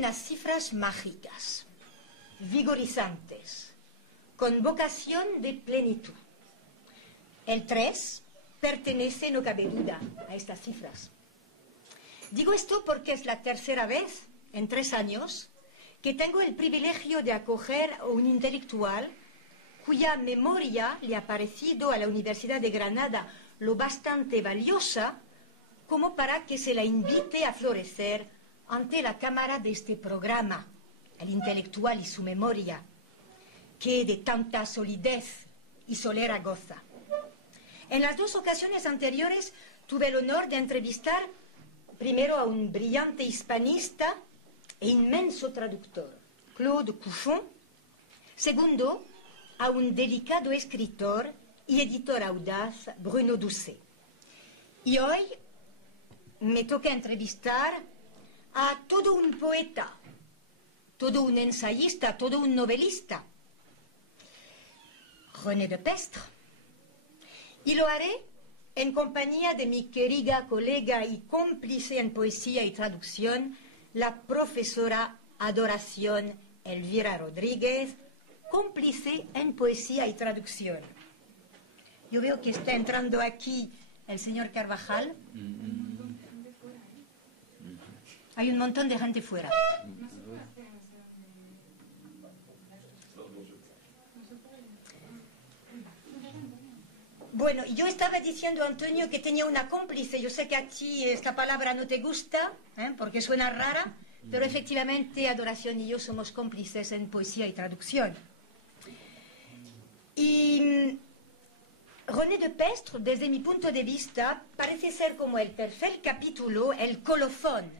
unas cifras mágicas, vigorizantes, con vocación de plenitud. El 3 pertenece, no cabe duda, a estas cifras. Digo esto porque es la tercera vez en 3 años que tengo el privilegio de acoger a un intelectual cuya memoria le ha parecido a la Universidad de Granada lo bastante valiosa como para que se la invite a florecer ante la cámara de este programa, el intelectual y su memoria, que de tanta solidez y solera goza. En las 2 ocasiones anteriores tuve el honor de entrevistar primero a un brillante hispanista e inmenso traductor, Claude Cuffon, segundo, a un delicado escritor y editor audaz, Bruno Doucet. Y hoy me toca entrevistar a todo un poeta, todo un ensayista, todo un novelista, René Depestre. Y lo haré en compañía de mi querida colega y cómplice en poesía y traducción, la profesora Adoración Elvira Rodríguez, cómplice en poesía y traducción. Yo veo que está entrando aquí el señor Carvajal. Hay un montón de gente fuera. Bueno, yo estaba diciendo, Antonio, que tenía una cómplice. Yo sé que a ti esta palabra no te gusta, porque suena rara, pero efectivamente Adoración y yo somos cómplices en poesía y traducción. Y René Depestre, desde mi punto de vista, parece ser como el tercer capítulo, el colofón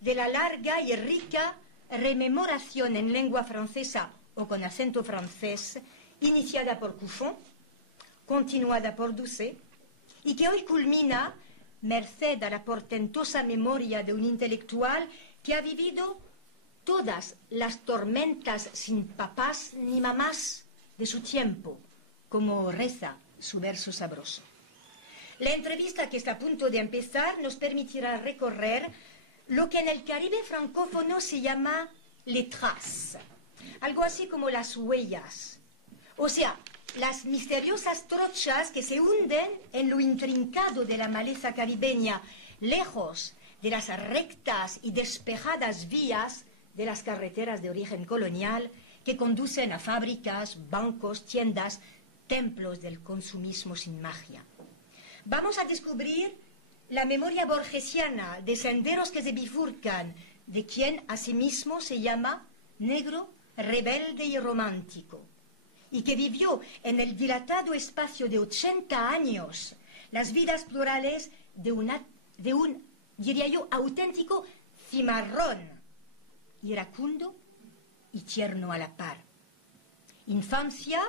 de la larga y rica rememoración en lengua francesa o con acento francés, iniciada por Cuffon, continuada por Doucet, y que hoy culmina merced a la portentosa memoria de un intelectual que ha vivido todas las tormentas sin papás ni mamás de su tiempo, como reza su verso sabroso. La entrevista que está a punto de empezar nos permitirá recorrer lo que en el Caribe francófono se llama les traces, algo así como las huellas, o sea, las misteriosas trochas que se hunden en lo intrincado de la maleza caribeña, lejos de las rectas y despejadas vías de las carreteras de origen colonial que conducen a fábricas, bancos, tiendas, templos del consumismo sin magia. Vamos a descubrir la memoria borgesiana de senderos que se bifurcan, de quien asimismo se llama negro, rebelde y romántico, y que vivió en el dilatado espacio de 80 años las vidas plurales de un, diría yo, auténtico cimarrón, iracundo y tierno a la par. Infancia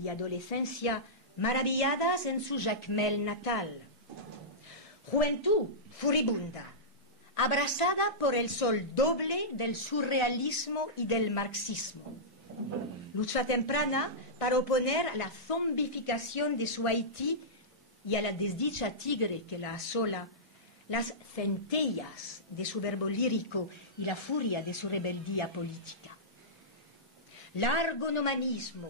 y adolescencia maravilladas en su Jacmel natal. Juventud furibunda, abrazada por el sol doble del surrealismo y del marxismo. Lucha temprana para oponer a la zombificación de su Haití y a la desdicha tigre que la asola, las centellas de su verbo lírico y la furia de su rebeldía política. Largo nomadismo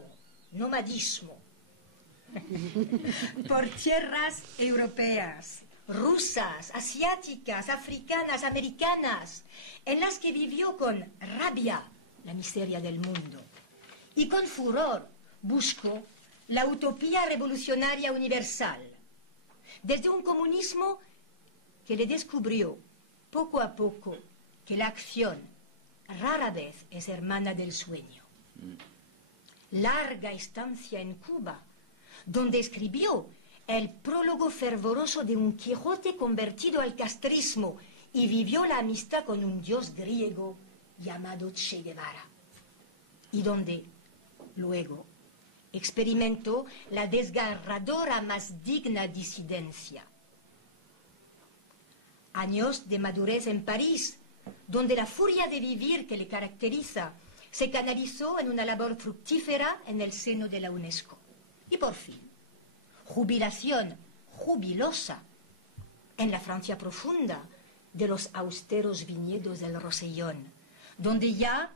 por tierras europeas, rusas, asiáticas, africanas, americanas, en las que vivió con rabia la miseria del mundo y con furor buscó la utopía revolucionaria universal, desde un comunismo que le descubrió poco a poco que la acción rara vez es hermana del sueño. Larga estancia en Cuba, donde escribió el prólogo fervoroso de un Quijote convertido al castrismo y vivió la amistad con un dios griego llamado Che Guevara, y donde luego experimentó la desgarradora más digna disidencia. Años de madurez en París, donde la furia de vivir que le caracteriza se canalizó en una labor fructífera en el seno de la UNESCO. Y por fin, jubilación jubilosa en la Francia profunda de los austeros viñedos del Rosellón, donde ya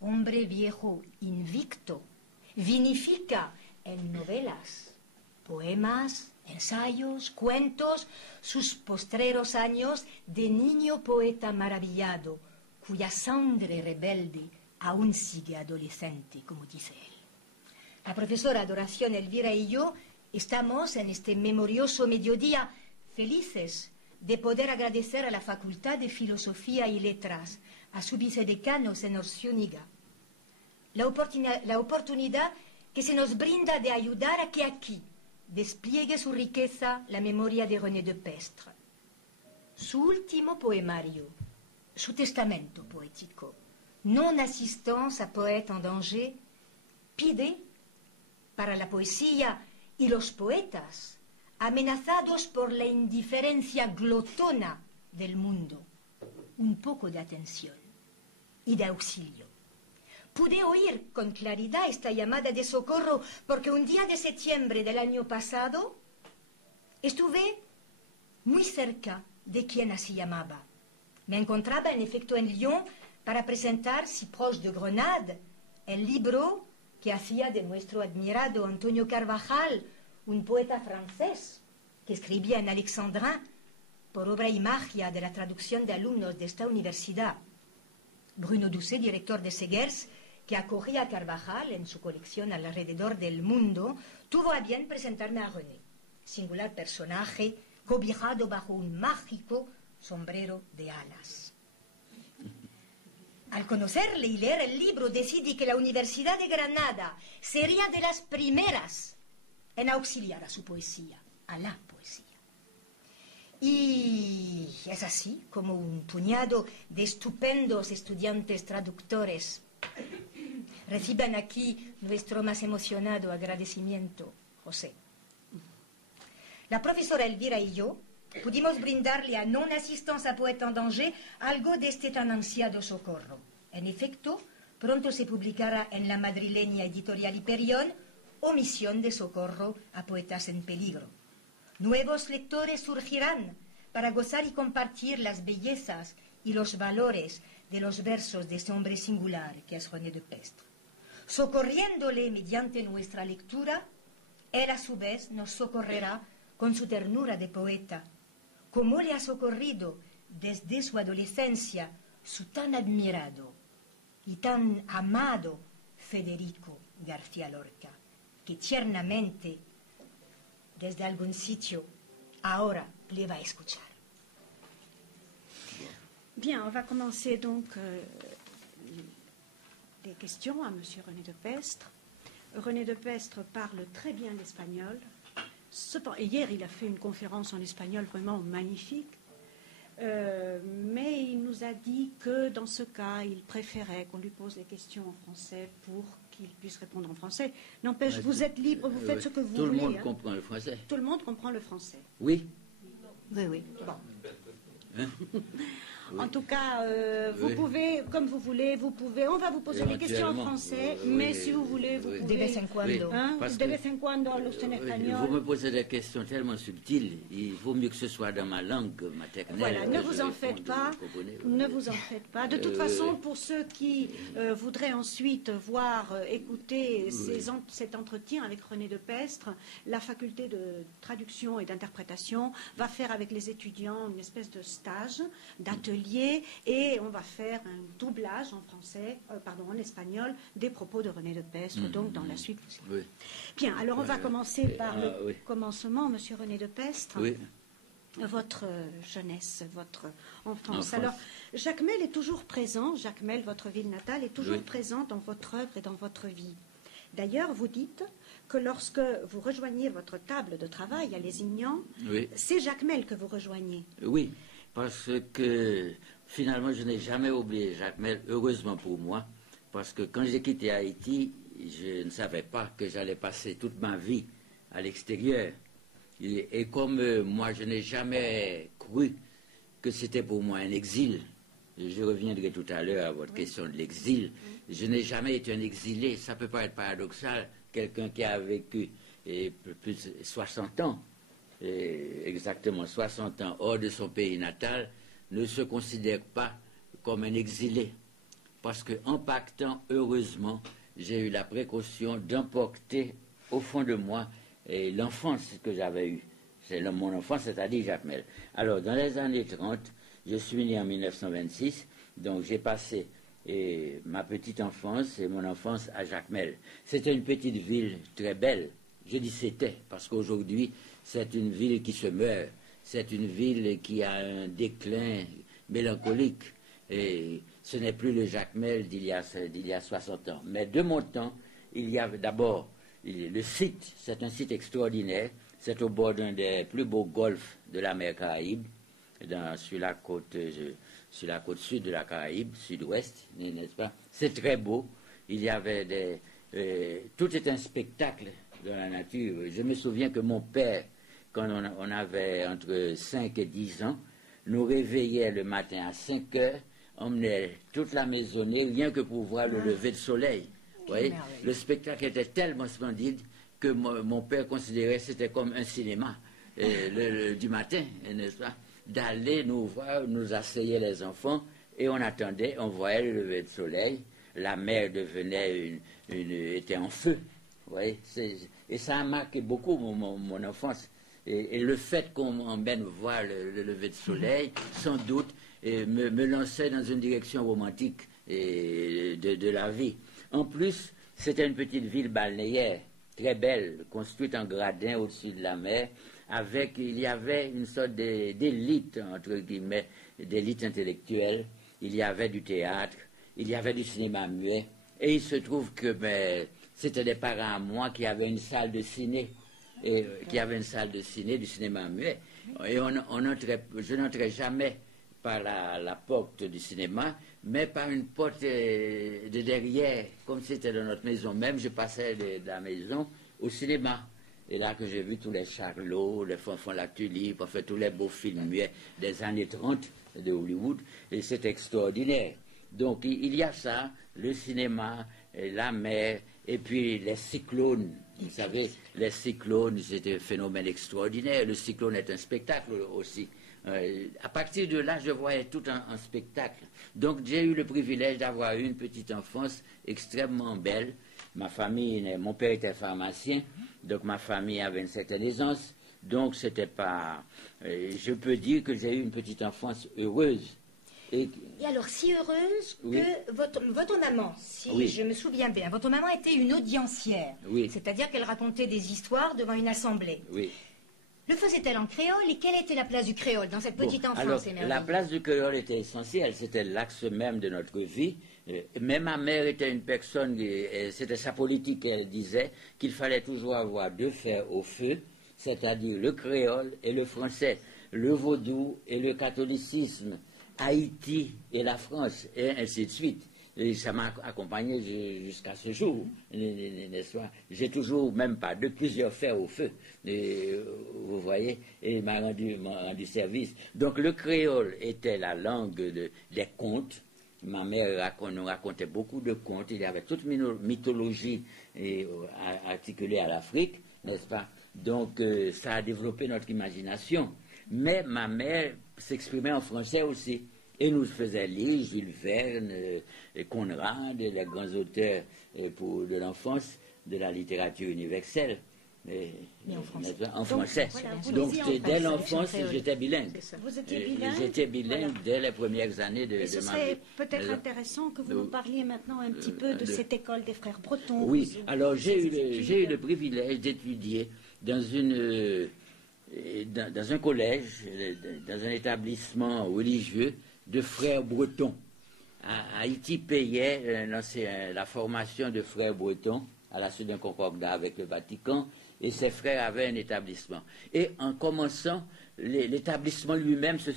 hombre viejo invicto vinifica en novelas, poemas, ensayos, cuentos, sus postreros años de niño poeta maravillado, cuya sangre rebelde aún sigue adolescente, como dice él. La profesora Adoración Elvira y yo estamos en este memorioso mediodía felices de poder agradecer a la Facultad de Filosofía y Letras, a su vicedecano, señor Zúñiga, la oportunidad que se nos brinda de ayudar a que aquí despliegue su riqueza la memoria de René de Pestre. Su último poemario, su testamento poético, Non assistance à poète en danger, pide para la poesía y los poetas, amenazados por la indiferencia glotona del mundo, un poco de atención y de auxilio. Pude oír con claridad esta llamada de socorro porque un día de septiembre del año pasado estuve muy cerca de quien así llamaba. Me encontraba en efecto en Lyon para presentar, si proche de Grenade, el libro que hacía de nuestro admirado Antonio Carvajal, un poeta francés que escribía en alexandrin por obra y magia de la traducción de alumnos de esta universidad. Bruno Doucet, director de Segers, que acogía a Carvajal en su colección alrededor del mundo, tuvo a bien presentarme a René, singular personaje cobijado bajo un mágico sombrero de alas. Al conocerle y leer el libro, decidí que la Universidad de Granada sería de las primeras en auxiliar a su poesía, a la poesía. Y es así como un puñado de estupendos estudiantes traductores reciben aquí nuestro más emocionado agradecimiento, José. La profesora Elvira y yo pudimos brindarle a Non Assistance à Poète en Danger algo de este tan ansiado socorro. En efecto, pronto se publicará en la madrileña editorial Hiperión Omisión de socorro a poetas en peligro. Nuevos lectores surgirán para gozar y compartir las bellezas y los valores de los versos de este hombre singular que es René de Pestre. Socorriéndole mediante nuestra lectura, él a su vez nos socorrerá con su ternura de poeta, como le ha socorrido desde su adolescencia su tan admirado y tan amado Federico García Lorca, que tiernamente, desde algún sitio, ahora le va a escuchar. Bien, on va commencer donc des questions à M. René de Pestre. René de Pestre parle très bien l'espagnol. Hier, il a fait une conférence en espagnol vraiment magnifique. Mais il nous a dit que dans ce cas, il préférait qu'on lui pose des questions en français pour qu'il puisse répondre en français. N'empêche, vous êtes libre, vous faites ce que vous voulez. Tout le monde comprend le français. Tout le monde comprend le français. Oui. Oui, oui. Bon. Hein? En tout cas, vous pouvez, comme vous voulez, on va vous poser les questions en français, mais si vous voulez, vous pouvez... De vez en cuando. Hein, de vez en cuando, hablos en espagnol. Vous me posez des questions tellement subtiles, il vaut mieux que ce soit dans ma langue maternelle. Voilà, ne vous en faites pas, ne vous en faites pas. De toute façon, pour ceux qui voudraient ensuite voir, écouter cet entretien avec René de Pestre, la faculté de traduction et d'interprétation va faire avec les étudiants une espèce de stage, d'atelier, et on va faire un doublage en français, en espagnol, des propos de René de Pestre, donc dans la suite. Oui. Bien, alors on va commencer par le commencement, Monsieur René de Pestre. Oui. Votre jeunesse, votre enfance. Alors, Jacmel est toujours présent, Jacmel, votre ville natale, est toujours présent dans votre œuvre et dans votre vie. D'ailleurs, vous dites que lorsque vous rejoignez votre table de travail à Lézignan, c'est Jacmel que vous rejoignez. Oui. Parce que finalement, je n'ai jamais oublié Jacmel, heureusement pour moi, parce que quand j'ai quitté Haïti, je ne savais pas que j'allais passer toute ma vie à l'extérieur. Et comme moi, je n'ai jamais cru que c'était pour moi un exil, je reviendrai tout à l'heure à votre question de l'exil, je n'ai jamais été un exilé, ça peut pas être paradoxal, quelqu'un qui a vécu plus de 60 ans, exactement 60 ans hors de son pays natal, ne se considère pas comme un exilé. parce qu'en pactant, heureusement, j'ai eu la précaution d'emporter au fond de moi l'enfance que j'avais eue. C'est mon enfance, c'est-à-dire Jacmel. Alors, dans les années 30, je suis né en 1926, donc j'ai passé ma petite enfance et mon enfance à Jacmel. C'était une petite ville très belle. Je dis c'était, parce qu'aujourd'hui, c'est une ville qui se meurt. C'est une ville qui a un déclin mélancolique. Et ce n'est plus le Jacmel d'il y a 60 ans. Mais de mon temps, il y avait d'abord le site. C'est un site extraordinaire. C'est au bord d'un des plus beaux golfs de la mer Caraïbe, sur la côte sud de la Caraïbe, sud-ouest, n'est-ce pas? C'est très beau. Il y avait tout est un spectacle dans la nature. Je me souviens que mon père, quand on avait entre 5 et 10 ans, nous réveillait le matin à 5 heures, emmenait toute la maisonnée, rien que pour voir le lever de soleil. Vous voyez? Le spectacle était tellement splendide que mon père considérait que c'était comme un cinéma du matin, n'est-ce pas? D'aller nous voir, nous asseyaient les enfants, et on attendait, on voyait le lever de soleil, la mer était en feu. Vous voyez? Et ça a marqué beaucoup mon enfance. Et le fait qu'on m'emmène voir le lever de soleil, sans doute, me lançait dans une direction romantique de la vie. En plus, c'était une petite ville balnéaire, très belle, construite en gradin au-dessus de la mer, il y avait une sorte d'élite, entre guillemets, d'élite intellectuelle. Il y avait du théâtre, il y avait du cinéma muet, et il se trouve que c'était des parents à moi qui avaient une salle de ciné, du cinéma muet. Et je n'entrais jamais par la porte du cinéma, mais par une porte de derrière, comme c'était dans notre maison même. Je passais de la maison au cinéma. Et là que j'ai vu tous les Charlots, les Fanfans la Tulipe, enfin tous les beaux films muets des années 30 de Hollywood, et c'est extraordinaire. Donc il y a ça, le cinéma, la mer, et puis les cyclones. Vous savez, les cyclones, c'est un phénomène extraordinaire. Le cyclone est un spectacle aussi. À partir de là, je voyais tout en spectacle. Donc j'ai eu le privilège d'avoir eu une petite enfance extrêmement belle. Ma famille, mon père était pharmacien, donc ma famille avait une certaine aisance. Donc c'était pas... je peux dire que j'ai eu une petite enfance heureuse. Et alors, si heureuse que votre maman, si je me souviens bien, votre maman était une audiencière. Oui. C'est-à-dire qu'elle racontait des histoires devant une assemblée. Oui. Le faisait-elle en créole, et quelle était la place du créole dans cette petite enfance? Alors, la place du créole était essentielle, c'était l'axe même de notre vie. Mais ma mère était une personne, c'était sa politique, elle disait qu'il fallait toujours avoir deux fers au feu, c'est-à-dire le créole et le français, le vaudou et le catholicisme, Haïti et la France, et ainsi de suite. Et ça m'a accompagné jusqu'à ce jour, n'est-ce pas? J'ai toujours, même pas deux, plusieurs fers au feu, vous voyez, et il m'a rendu service. Donc le créole était la langue des contes. Ma mère nous racontait beaucoup de contes. Il y avait toute mythologie articulée à l'Afrique, n'est-ce pas? Donc ça a développé notre imagination. Mais ma mère s'exprimait en français aussi. Et nous faisions lire Jules Verne, Conrad, les grands auteurs de l'enfance, de la littérature universelle. Mais en français. Donc, dès l'enfance, j'étais bilingue. Vous étiez bilingue? J'étais bilingue dès les premières années de ma vie. Ce serait peut-être intéressant que vous nous parliez maintenant un petit peu de cette école des frères bretons. Oui, alors j'ai eu le privilège d'étudier dans un collège, dans un établissement religieux de frères bretons. Haïti payait la formation de frères bretons à la suite d'un concordat avec le Vatican, et ses frères avaient un établissement. Et en commençant, l'établissement lui-même se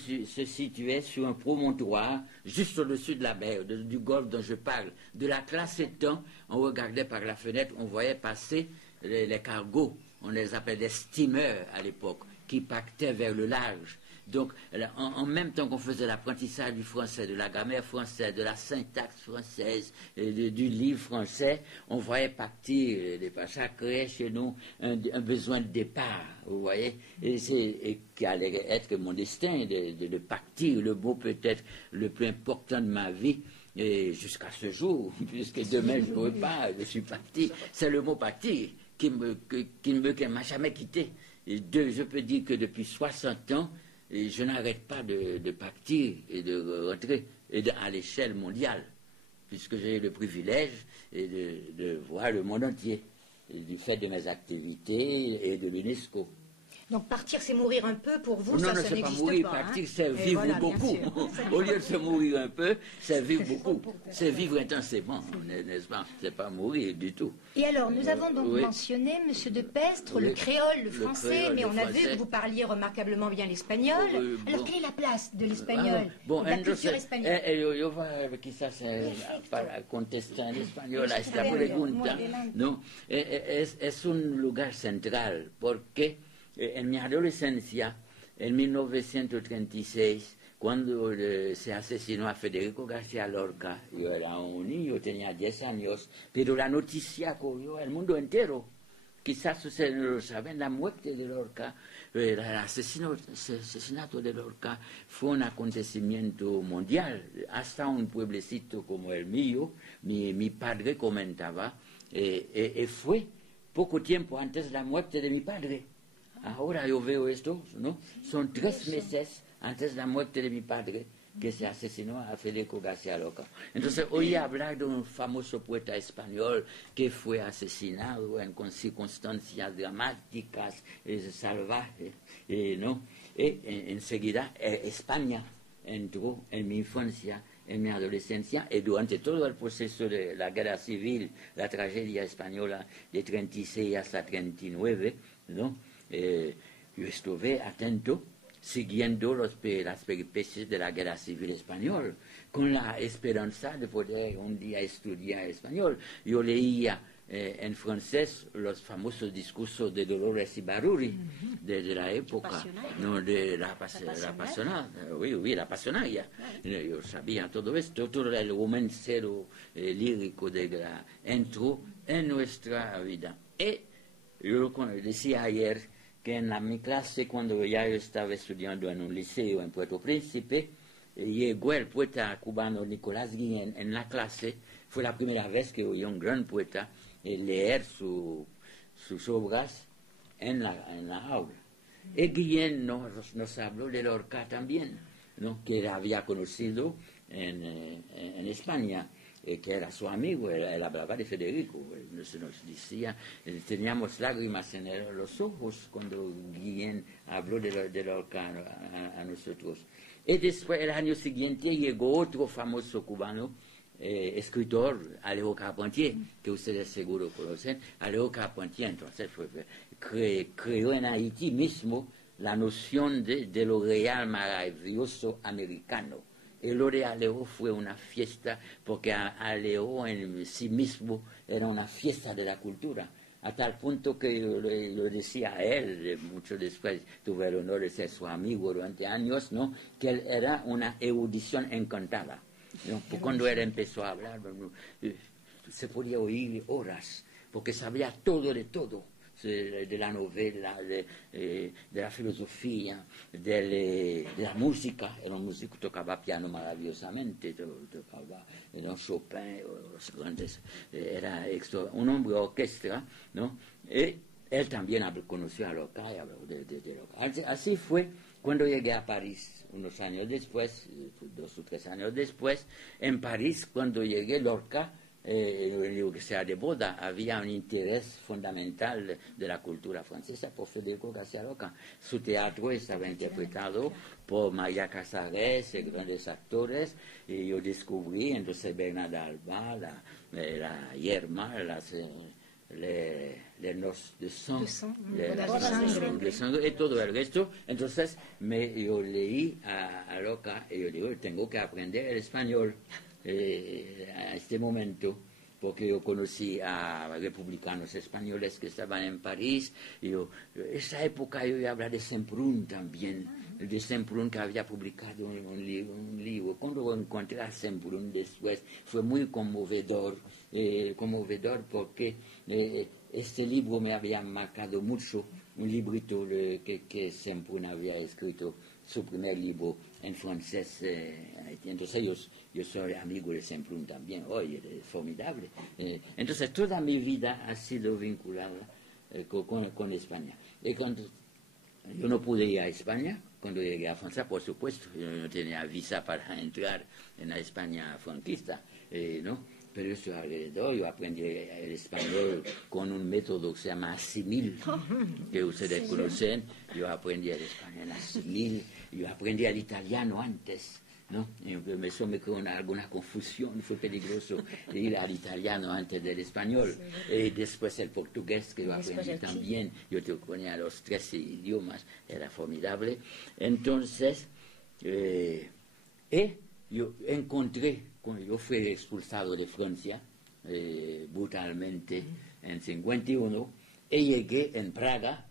situait sur un promontoire juste au-dessus de la mer, du golfe dont je parle. De la classe étant, on regardait par la fenêtre, on voyait passer les cargos, on les appelait des steamers à l'époque, qui pactaient vers le large. Donc, en même temps qu'on faisait l'apprentissage du français, de la grammaire française, de la syntaxe française, du livre français, on voyait partir, ça créait chez nous un besoin de départ, vous voyez, et qui allait être mon destin, de partir, le mot peut-être le plus important de ma vie, Et jusqu'à ce jour, puisque demain je ne pourrai pas, je suis parti. C'est le mot parti qui ne m'a jamais quitté. Et je peux dire que depuis 60 ans, je n'arrête pas de partir et de rentrer à l'échelle mondiale, puisque j'ai eu le privilège de voir le monde entier, du fait de mes activités et de l'UNESCO. Donc partir, c'est mourir un peu pour vous, non, ça c'est n'existe pas mourir, pas. partir, c'est vivre voilà, beaucoup. Au lieu de se mourir un peu, c'est vivre beaucoup. C'est vivre intensément, n'est-ce pas? C'est pas mourir du tout. Et alors, nous avons donc mentionné, Monsieur de Pestre, le créole, le français, mais on a vu que vous parliez remarquablement bien l'espagnol. Alors, quelle est la place de l'espagnol, de la culture espagnole? Yo voy quizás para contestar en español a esta pregunta. No, es un lugar central, porque en mi adolescencia, en 1936, cuando se asesinó a Federico García Lorca, yo era un niño, tenía 10 años, pero la noticia corrió el mundo entero. Quizás ustedes no lo saben, la muerte de Lorca, el asesinato de Lorca fue un acontecimiento mundial. Hasta un pueblecito como el mío, mi padre comentaba, fue poco tiempo antes de la muerte de mi padre. Ahora yo veo esto, ¿no? Son 3 meses antes de la muerte de mi padre que se asesinó a Federico García Lorca. Entonces oí hablar de un famoso poeta español que fue asesinado con circunstancias dramáticas, salvajes, ¿no? Y enseguida España entró en mi infancia, en mi adolescencia, y durante todo el proceso de la guerra civil, la tragedia española de 36 hasta 39, ¿no? Yo estuve atento, siguiendo las peripecias de la guerra civil española, con la esperanza de poder un día estudiar español. Yo leía en francés los famosos discursos de Dolores Ibarruri de la época, no, de la apasionada, la apasionada. Yo sabía todo esto, todo el romancero lírico de la entró en nuestra vida. Y yo decía ayer que en mi clase, cuando ya yo estaba estudiando en un liceo en Puerto Príncipe, llegó el poeta cubano Nicolás Guillén en la clase. Fue la primera vez que oí a un gran poeta leer sus obras en la aula. Y Guillén nos habló de Lorca también, ¿no? Que él había conocido en España. Que era su amigo, él hablaba de Federico, nos decía, teníamos lágrimas en los ojos cuando Guillén habló de Lorca a nosotros. Y después, el año siguiente, llegó otro famoso cubano, escritor, Alejo Carpentier, que ustedes seguro conocen. Alejo Carpentier, entonces, creó en Haití mismo la noción de lo real maravilloso americano. El lo de Alejo fue una fiesta, porque Alejo en sí mismo era una fiesta de la cultura, a tal punto que yo lo decía a él, mucho después tuve el honor de ser su amigo durante años, ¿no? Que él era una erudición encantada, ¿no? Cuando él empezó a hablar, se podía oír horas, porque sabía todo de todo. De la novela, de la filosofía, de la música. Era un músico que tocaba piano maravillosamente, tocaba Chopin, los grandes, era un hombre de orquesta, ¿no? Y él también conoció a Lorca y habló de Lorca. Así fue cuando llegué a París, unos años después, 2 o 3 años después. En París, cuando llegué, Lorca, lo que sea de boda, había un interés fundamental de la cultura francesa por Federico García Lorca. Su teatro estaba interpretado por María Casares, grandes actores, y yo descubrí entonces Bernarda Alba, la Yerma, les noces de sangre y todo el resto. Entonces yo leí a Lorca y yo digo, tengo que aprender el español. A este momento, porque yo conocí a republicanos españoles que estaban en París, y esa época yo iba a hablar de Semprún también, de Semprún, que había publicado un libro. Cuando encontré a Semprún después, fue muy conmovedor porque este libro me había marcado mucho, un librito que Semprún había escrito su primer libro en francés en Haití. Entonces yo soy amigo de Semplún también, hoy es formidable. Entonces toda mi vida ha sido vinculada con España. Y cuando yo no pude ir a España, cuando llegué a Francia, por supuesto, yo no tenía visa para entrar en la España franquista, ¿no? Pero yo estoy alrededor, yo aprendí el español con un método que se llama Asimil, que ustedes conocen. Yo aprendí el español Asimil, yo aprendí el italiano antes, ¿no? Eso me creó alguna confusión, fue peligroso ir al italiano antes del español. Y después el portugués, que yo aprendí también, yo te ponía los 3 idiomas, era formidable. Entonces, yo encontré, cuando yo fui expulsado de Francia, brutalmente, en 51, y llegué en Praga,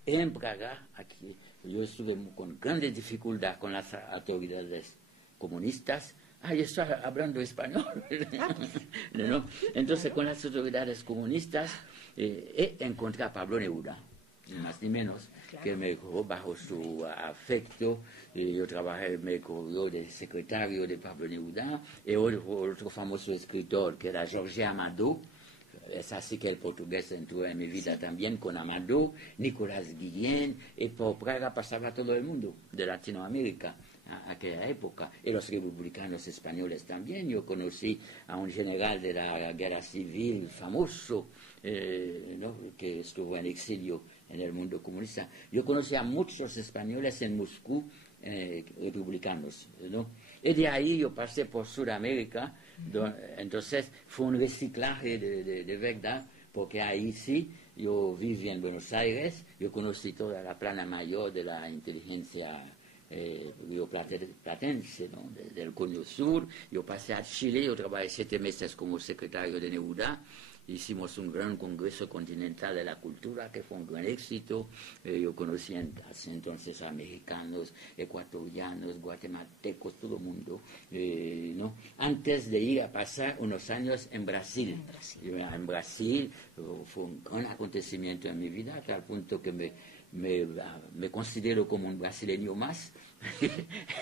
aquí, yo estuve con grandes dificultades con las autoridades comunistas. Yo estoy hablando español, ¿no? Entonces, con las autoridades comunistas, encontré a Pablo Neruda, ni más ni menos, que me cogió bajo su afecto. Yo trabajé, me cogió de secretario de Pablo Neruda, y otro famoso escritor que era Jorge Amado. Es así que el portugués entró en mi vida también, con Amado, Nicolás Guillén, y por Praga pasaba todo el mundo de Latinoamérica a aquella época, y los republicanos españoles también. Yo conocí a un general de la guerra civil famoso, ¿no? Que estuvo en exilio en el mundo comunista. Yo conocí a muchos españoles en Moscú, republicanos, ¿no? Y de ahí yo pasé por Sudamérica, entonces fue un reciclaje de verdad, porque ahí sí, yo viví en Buenos Aires, yo conocí toda la plana mayor de la inteligencia rioplatense, ¿no? Del Cono Sur. Yo pasé a Chile, yo trabajé 7 meses como secretario de Neruda. Hicimos un gran congreso continental de la cultura que fue un gran éxito. Yo conocí entonces a mexicanos, ecuatorianos, guatemaltecos, todo el mundo, ¿no? Antes de ir a pasar unos años en Brasil. En Brasil fue un gran acontecimiento en mi vida, hasta el punto que me considero como un brasileño más.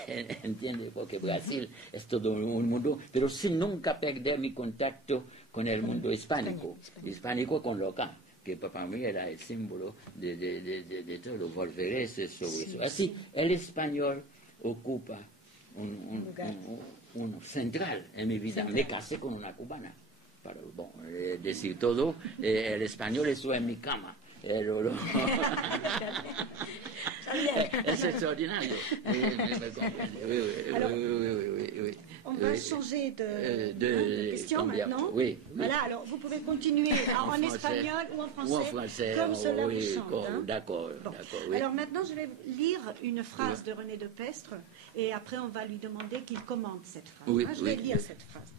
¿Entiende? Porque Brasil es todo un mundo, pero sin nunca perder mi contacto con el mundo hispánico con local, que para mí era el símbolo de todo. Volveré sobre eso. Así, el español ocupa un central en mi vida. Me casé con una cubana, para decir todo. El español estuvo en mi cama. Es extraordinario. Alors, on va changer de question maintenant. Oui. Voilà, alors vous pouvez continuer en espagnol ou en français, comme cela vous chante. D'accord. Oui. Alors maintenant, je vais lire une phrase de René de Pestre, et après on va lui demander qu'il commente cette phrase. Je vais lire cette phrase,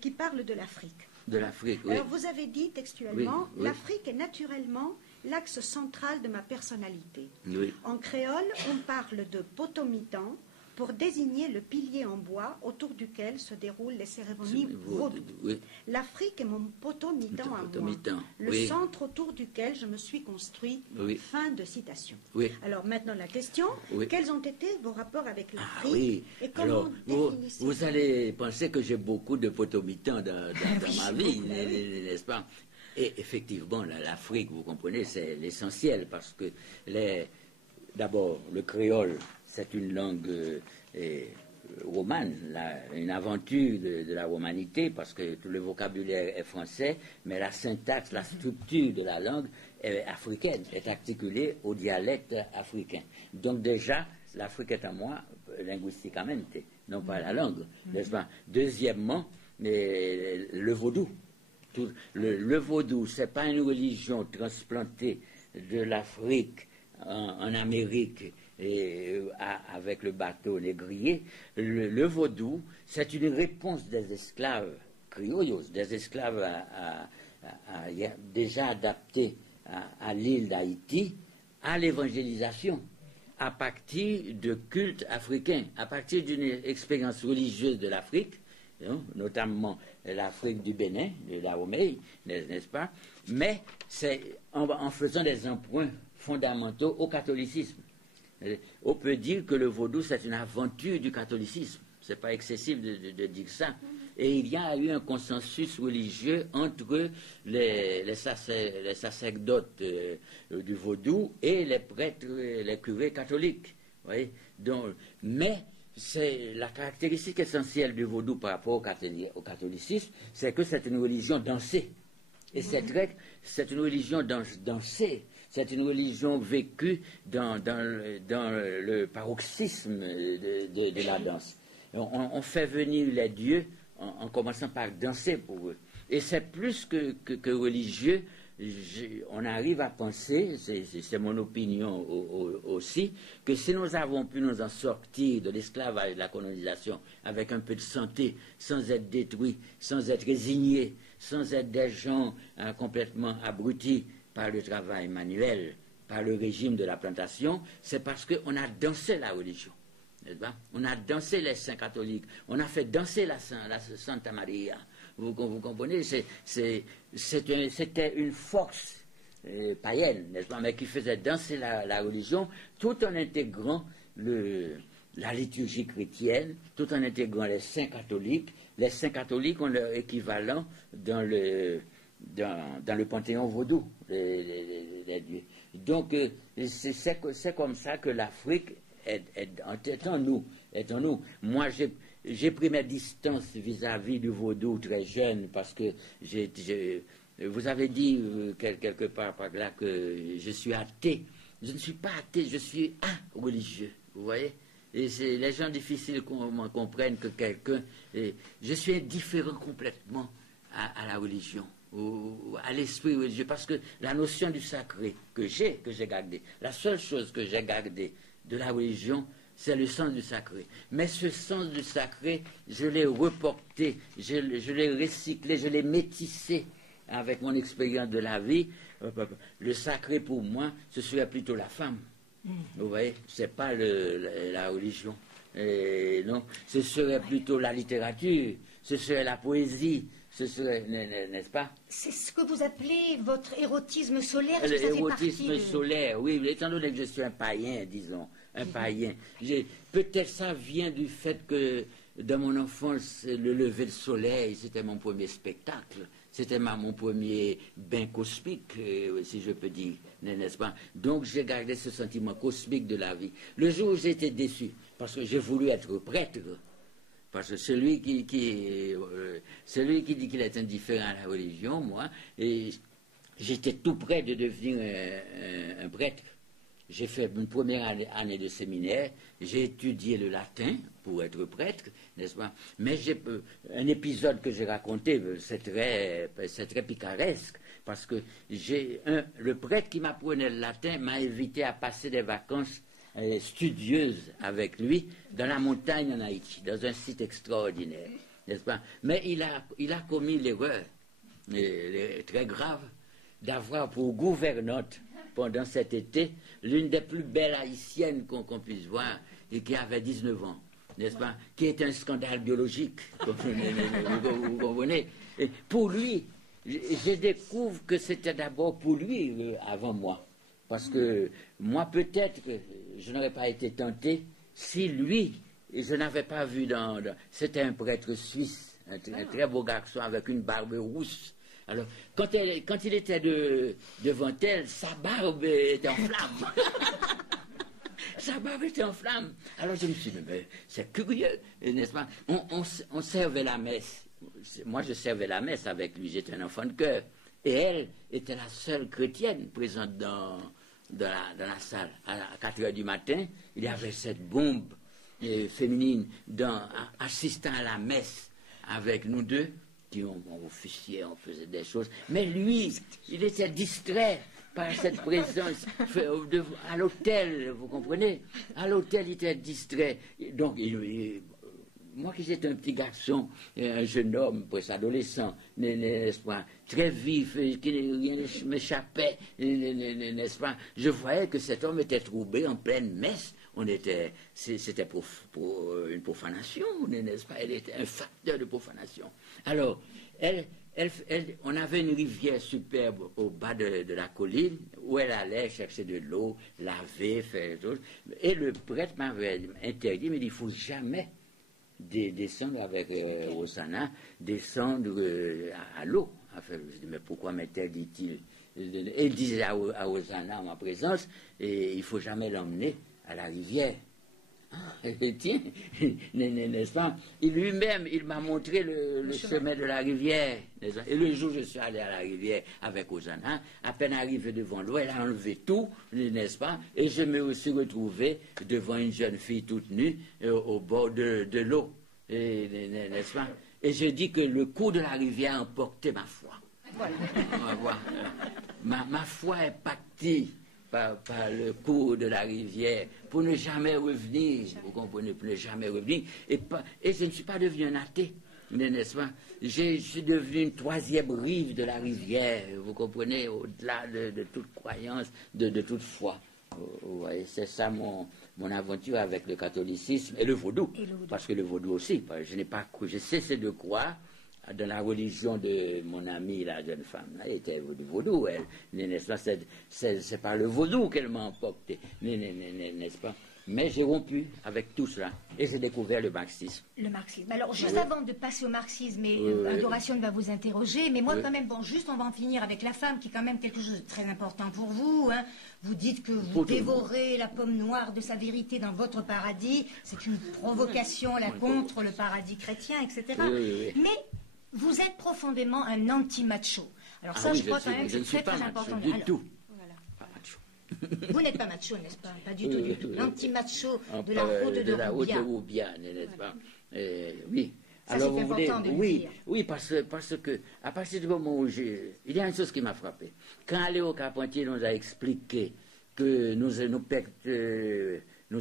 qui parle de l'Afrique. De l'Afrique, oui. Alors vous avez dit textuellement, l'Afrique est naturellement l'axe central de ma personnalité. Oui. En créole, on parle de potomitan pour désigner le pilier en bois autour duquel se déroulent les cérémonies vaudou. Oui. L'Afrique est mon potomitan à moi, le centre autour duquel je me suis construit. Fin de citation. Oui. Alors maintenant la question, quels ont été vos rapports avec l'Afrique et alors, comment vous allez penser que j'ai beaucoup de potomitans dans ma vie, n'est-ce pas? Et effectivement, l'Afrique, vous comprenez, c'est l'essentiel, parce que d'abord, le créole, c'est une langue romane, une aventure de la romanité, parce que tout le vocabulaire est français, mais la syntaxe, la structure de la langue est africaine, est articulée au dialecte africain. Donc déjà, l'Afrique est à moi, linguistiquement, non pas la langue, n'est-ce pas? Deuxièmement, le vaudou. Le vaudou, ce n'est pas une religion transplantée de l'Afrique en Amérique avec le bateau négrier. Le vaudou, c'est une réponse des esclaves criollos, des esclaves déjà adaptés à l'île d'Haïti, à l'évangélisation, à partir de cultes africains, à partir d'une expérience religieuse de l'Afrique, notamment l'Afrique du Bénin, de la Dahomey, n'est-ce pas? Mais c'est en faisant des emprunts fondamentaux au catholicisme. On peut dire que le vaudou, c'est une aventure du catholicisme. Ce n'est pas excessif de dire ça. Et il y a eu un consensus religieux entre les sacerdotes du vaudou et les prêtres, les curés catholiques. Voyez. Donc, mais c'est la caractéristique essentielle du vaudou par rapport au catholicisme, c'est que c'est une religion dansée. Et c'est une religion dansée. C'est une religion vécue dans le paroxysme de la danse. On fait venir les dieux en commençant par danser pour eux. Et c'est plus que religieux. On arrive à penser, c'est mon opinion aussi, que si nous avons pu nous en sortir de l'esclavage et de la colonisation avec un peu de santé, sans être détruits, sans être résignés, sans être des gens complètement abrutis par le travail manuel, par le régime de la plantation, c'est parce qu'on a dansé la religion. On a dansé les saints catholiques, on a fait danser la Santa Maria. Vous comprenez, c'était une force païenne, n'est-ce pas, mais qui faisait danser la religion tout en intégrant la liturgie chrétienne, tout en intégrant les saints catholiques. Les saints catholiques ont leur équivalent dans le panthéon vaudou, les dieux. Donc, c'est comme ça que l'Afrique est en nous. Moi, j'ai pris mes distances vis-à-vis du vaudou très jeune parce que vous avez dit quelque part par là que je suis athée. Je ne suis pas athée, je suis religieux. Vous voyez? Et les gens difficiles comprennent que quelqu'un... Je suis indifférent complètement à la religion, à l'esprit religieux, parce que la notion du sacré que j'ai gardé, la seule chose que j'ai gardée de la religion, c'est le sens du sacré. Mais ce sens du sacré, je l'ai reporté, je l'ai recyclé, je l'ai métissé avec mon expérience de la vie. Le sacré, pour moi, ce serait plutôt la femme. Vous voyez, c'est pas la religion. Non, ce serait plutôt la littérature, ce serait la poésie, ce serait, n'est-ce pas? C'est ce que vous appelez votre érotisme solaire. L'érotisme solaire, oui, étant donné que je suis un païen, disons, un païen. Peut-être ça vient du fait que dans mon enfance, le lever de soleil, c'était mon premier spectacle. C'était mon premier bain cosmique, si je peux dire, n'est-ce pas? Donc j'ai gardé ce sentiment cosmique de la vie. Le jour où j'étais déçu, parce que j'ai voulu être prêtre, parce que celui qui dit qu'il est indifférent à la religion, moi, j'étais tout près de devenir un prêtre. J'ai fait une première année de séminaire, j'ai étudié le latin pour être prêtre, n'est-ce pas? Mais un épisode que j'ai raconté, c'est très picaresque, parce que le prêtre qui m'apprenait le latin m'a invité à passer des vacances studieuses avec lui dans la montagne en Haïti, dans un site extraordinaire, n'est-ce pas? Mais il a commis l'erreur très grave d'avoir pour gouvernante pendant cet été l'une des plus belles haïtiennes qu'on puisse voir et qui avait 19 ans, n'est-ce pas? Qui est un scandale biologique, vous comprenez? Et pour lui, je découvre que c'était d'abord pour lui avant moi. Parce que moi, peut-être, je n'aurais pas été tenté si lui, je n'avais pas vu c'était un prêtre suisse, un très beau garçon avec une barbe rousse. Alors, quand il était devant elle, sa barbe était en flammes. Sa barbe était en flammes. Alors je me suis dit, mais c'est curieux, n'est-ce pas? On servait la messe. Moi, je servais la messe avec lui, j'étais un enfant de cœur. Et elle était la seule chrétienne présente dans la salle. À 4 heures du matin, il y avait cette bombe féminine assistant à la messe avec nous deux, qui on officiait, on faisait des choses. Mais lui, il était distrait par cette présence à l'hôtel, vous comprenez? À l'hôtel, il était distrait. Donc, moi qui j'étais un petit garçon, un jeune homme, presque adolescent, n'est-ce pas, très vif, qui rien ne m'échappait, n'est-ce pas, je voyais que cet homme était troublé en pleine messe. C'était pour une profanation, n'est-ce pas? Elle était un facteur de profanation. Alors, elle on avait une rivière superbe au bas de la colline où elle allait chercher de l'eau, laver, faire des choses. Et le prêtre m'avait interdit, il me dit, il ne faut jamais descendre avec Hosanna, descendre à l'eau. Enfin, je dis, mais pourquoi m'interdit-il? Et il disait à Hosanna en ma présence, et il ne faut jamais l'emmener à la rivière. Tiens, n'est-ce pas? Lui-même, il m'a montré le chemin de la rivière. Et le jour où je suis allé à la rivière avec Hosanna, à peine arrivé devant l'eau, elle a enlevé tout, n'est-ce pas? Et je me suis retrouvé devant une jeune fille toute nue au bord de l'eau, n'est-ce pas? Et je dis que le cours de la rivière a emporté ma foi. Voilà. Ma foi est pactée par le cours de la rivière pour ne jamais revenir, vous comprenez, pour ne jamais revenir. Et je ne suis pas devenu un athée, n'est-ce pas? Je suis devenu une troisième rive de la rivière, vous comprenez, au-delà de toute croyance, de toute foi. Vous voyez, c'est ça mon aventure avec le catholicisme et le vaudou. Parce que le vaudou aussi, j'ai cessé de croire dans la religion de mon amie, la jeune femme. Elle était du vaudou, elle. N'est-ce pas? C'est par le vaudou qu'elle m'a emporté, n'est-ce pas? Mais j'ai rompu avec tout cela et j'ai découvert le marxisme. Le marxisme. Alors, juste avant de passer au marxisme, Adoration va vous interroger, mais moi, quand même, bon, juste on va en finir avec la femme, qui est quand même quelque chose de très important pour vous. Hein. Vous dites que vous dévorez la pomme noire de sa vérité dans votre paradis. C'est une provocation là, contre le paradis chrétien, etc. Mais vous êtes profondément un anti-macho. Alors ça, je crois quand même que c'est très important. Du tout. Vous n'êtes pas macho, n'est-ce pas? Pas du tout, du tout. L'anti-macho de la route de Roubian, n'est-ce pas? Oui. Ça, alors, c'est important de le dire. Oui, parce que, à partir du moment où il y a une chose qui m'a frappé. Quand Léo Carpentier nous a expliqué que nous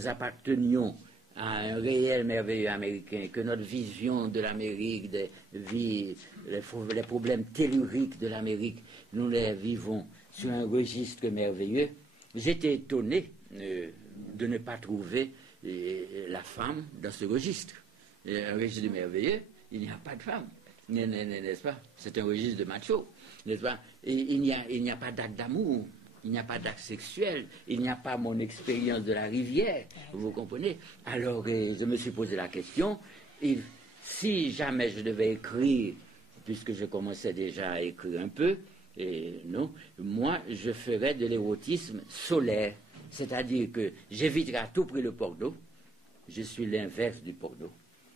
appartenions à un réel merveilleux américain, que notre vision de l'Amérique, les problèmes telluriques de l'Amérique, nous les vivons sur un registre merveilleux, j'étais étonné de ne pas trouver la femme dans ce registre. Un registre merveilleux, il n'y a pas de femme, n'est-ce pas? C'est un registre de macho, n'est-ce pas? Et il n'y a pas d'acte d'amour. Il n'y a pas d'acte sexuel, il n'y a pas mon expérience de la rivière, vous comprenez? Alors, je me suis posé la question, si jamais je devais écrire, puisque je commençais déjà à écrire un peu, non, moi, je ferais de l'érotisme solaire, c'est-à-dire que j'éviterais à tout prix le porno, je suis l'inverse du porno,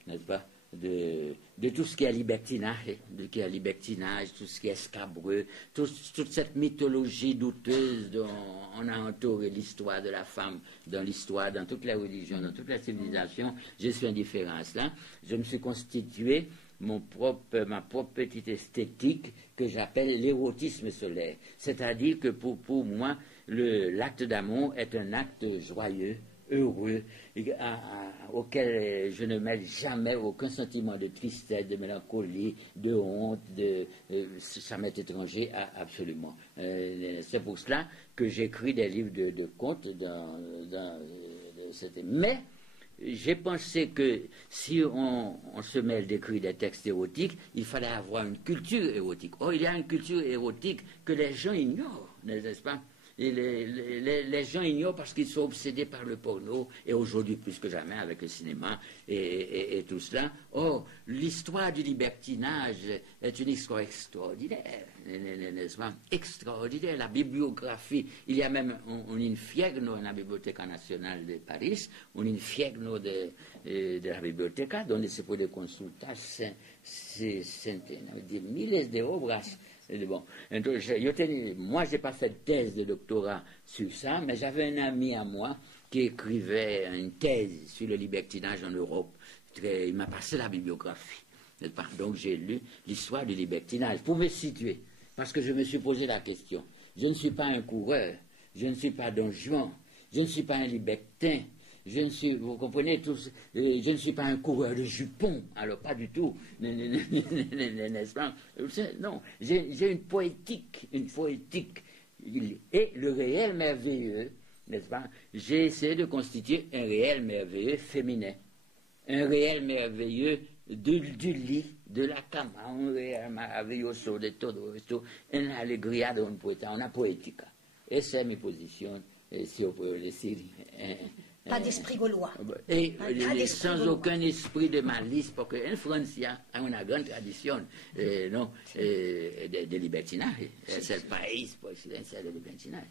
n'est-ce pas? De tout ce qui est libertinage, tout ce qui est scabreux, toute cette mythologie douteuse dont on a entouré l'histoire de la femme, dans toutes les religions, dans toutes les civilisations. Je suis indifférent à cela. Je me suis constitué ma propre petite esthétique que j'appelle l'érotisme solaire. C'est-à-dire que pour moi, l'acte d'amour est un acte joyeux, heureux, auquel je ne mêle jamais aucun sentiment de tristesse, de mélancolie, de honte, ça m'est étranger absolument. C'est pour cela que j'écris des livres de contes mais j'ai pensé que si on se mêle d'écrire des textes érotiques, il fallait avoir une culture érotique. Or, il y a une culture érotique que les gens ignorent, n'est-ce pas? Et les gens ignorent parce qu'ils sont obsédés par le porno, et aujourd'hui plus que jamais avec le cinéma et tout cela. Or, l'histoire du libertinage est une histoire extraordinaire, n'est-ce pas? Extraordinaire. La bibliographie, il y a même un infierno dans la Biblioteca Nacional de Paris, un infierno de la Biblioteca, donde se puede consultar de miles de obras. Bon, moi, je n'ai pas fait de thèse de doctorat sur ça, mais j'avais un ami à moi qui écrivait une thèse sur le libertinage en Europe. Il m'a passé la bibliographie. Donc, j'ai lu l'histoire du libertinage pour me situer, parce que je me suis posé la question. Je ne suis pas un coureur, je ne suis pas Don Juan, je ne suis pas un libertin. Vous comprenez tous, je ne suis pas un coureur de jupons, alors pas du tout, n'est-ce pas? Non, j'ai une poétique, et le réel merveilleux, n'est-ce pas? J'ai essayé de constituer un réel merveilleux féminin, un réel merveilleux du lit, de la cama, un maravilloso de todo esto, en alegría de un poeta, una poética. Esa es mi posición, si on peut le decir. Pas d'esprit gaulois. Et sans aucun esprit de malice, parce qu'en France, il y a une grande tradition de libertinage. C'est le pays par excellence de libertinage.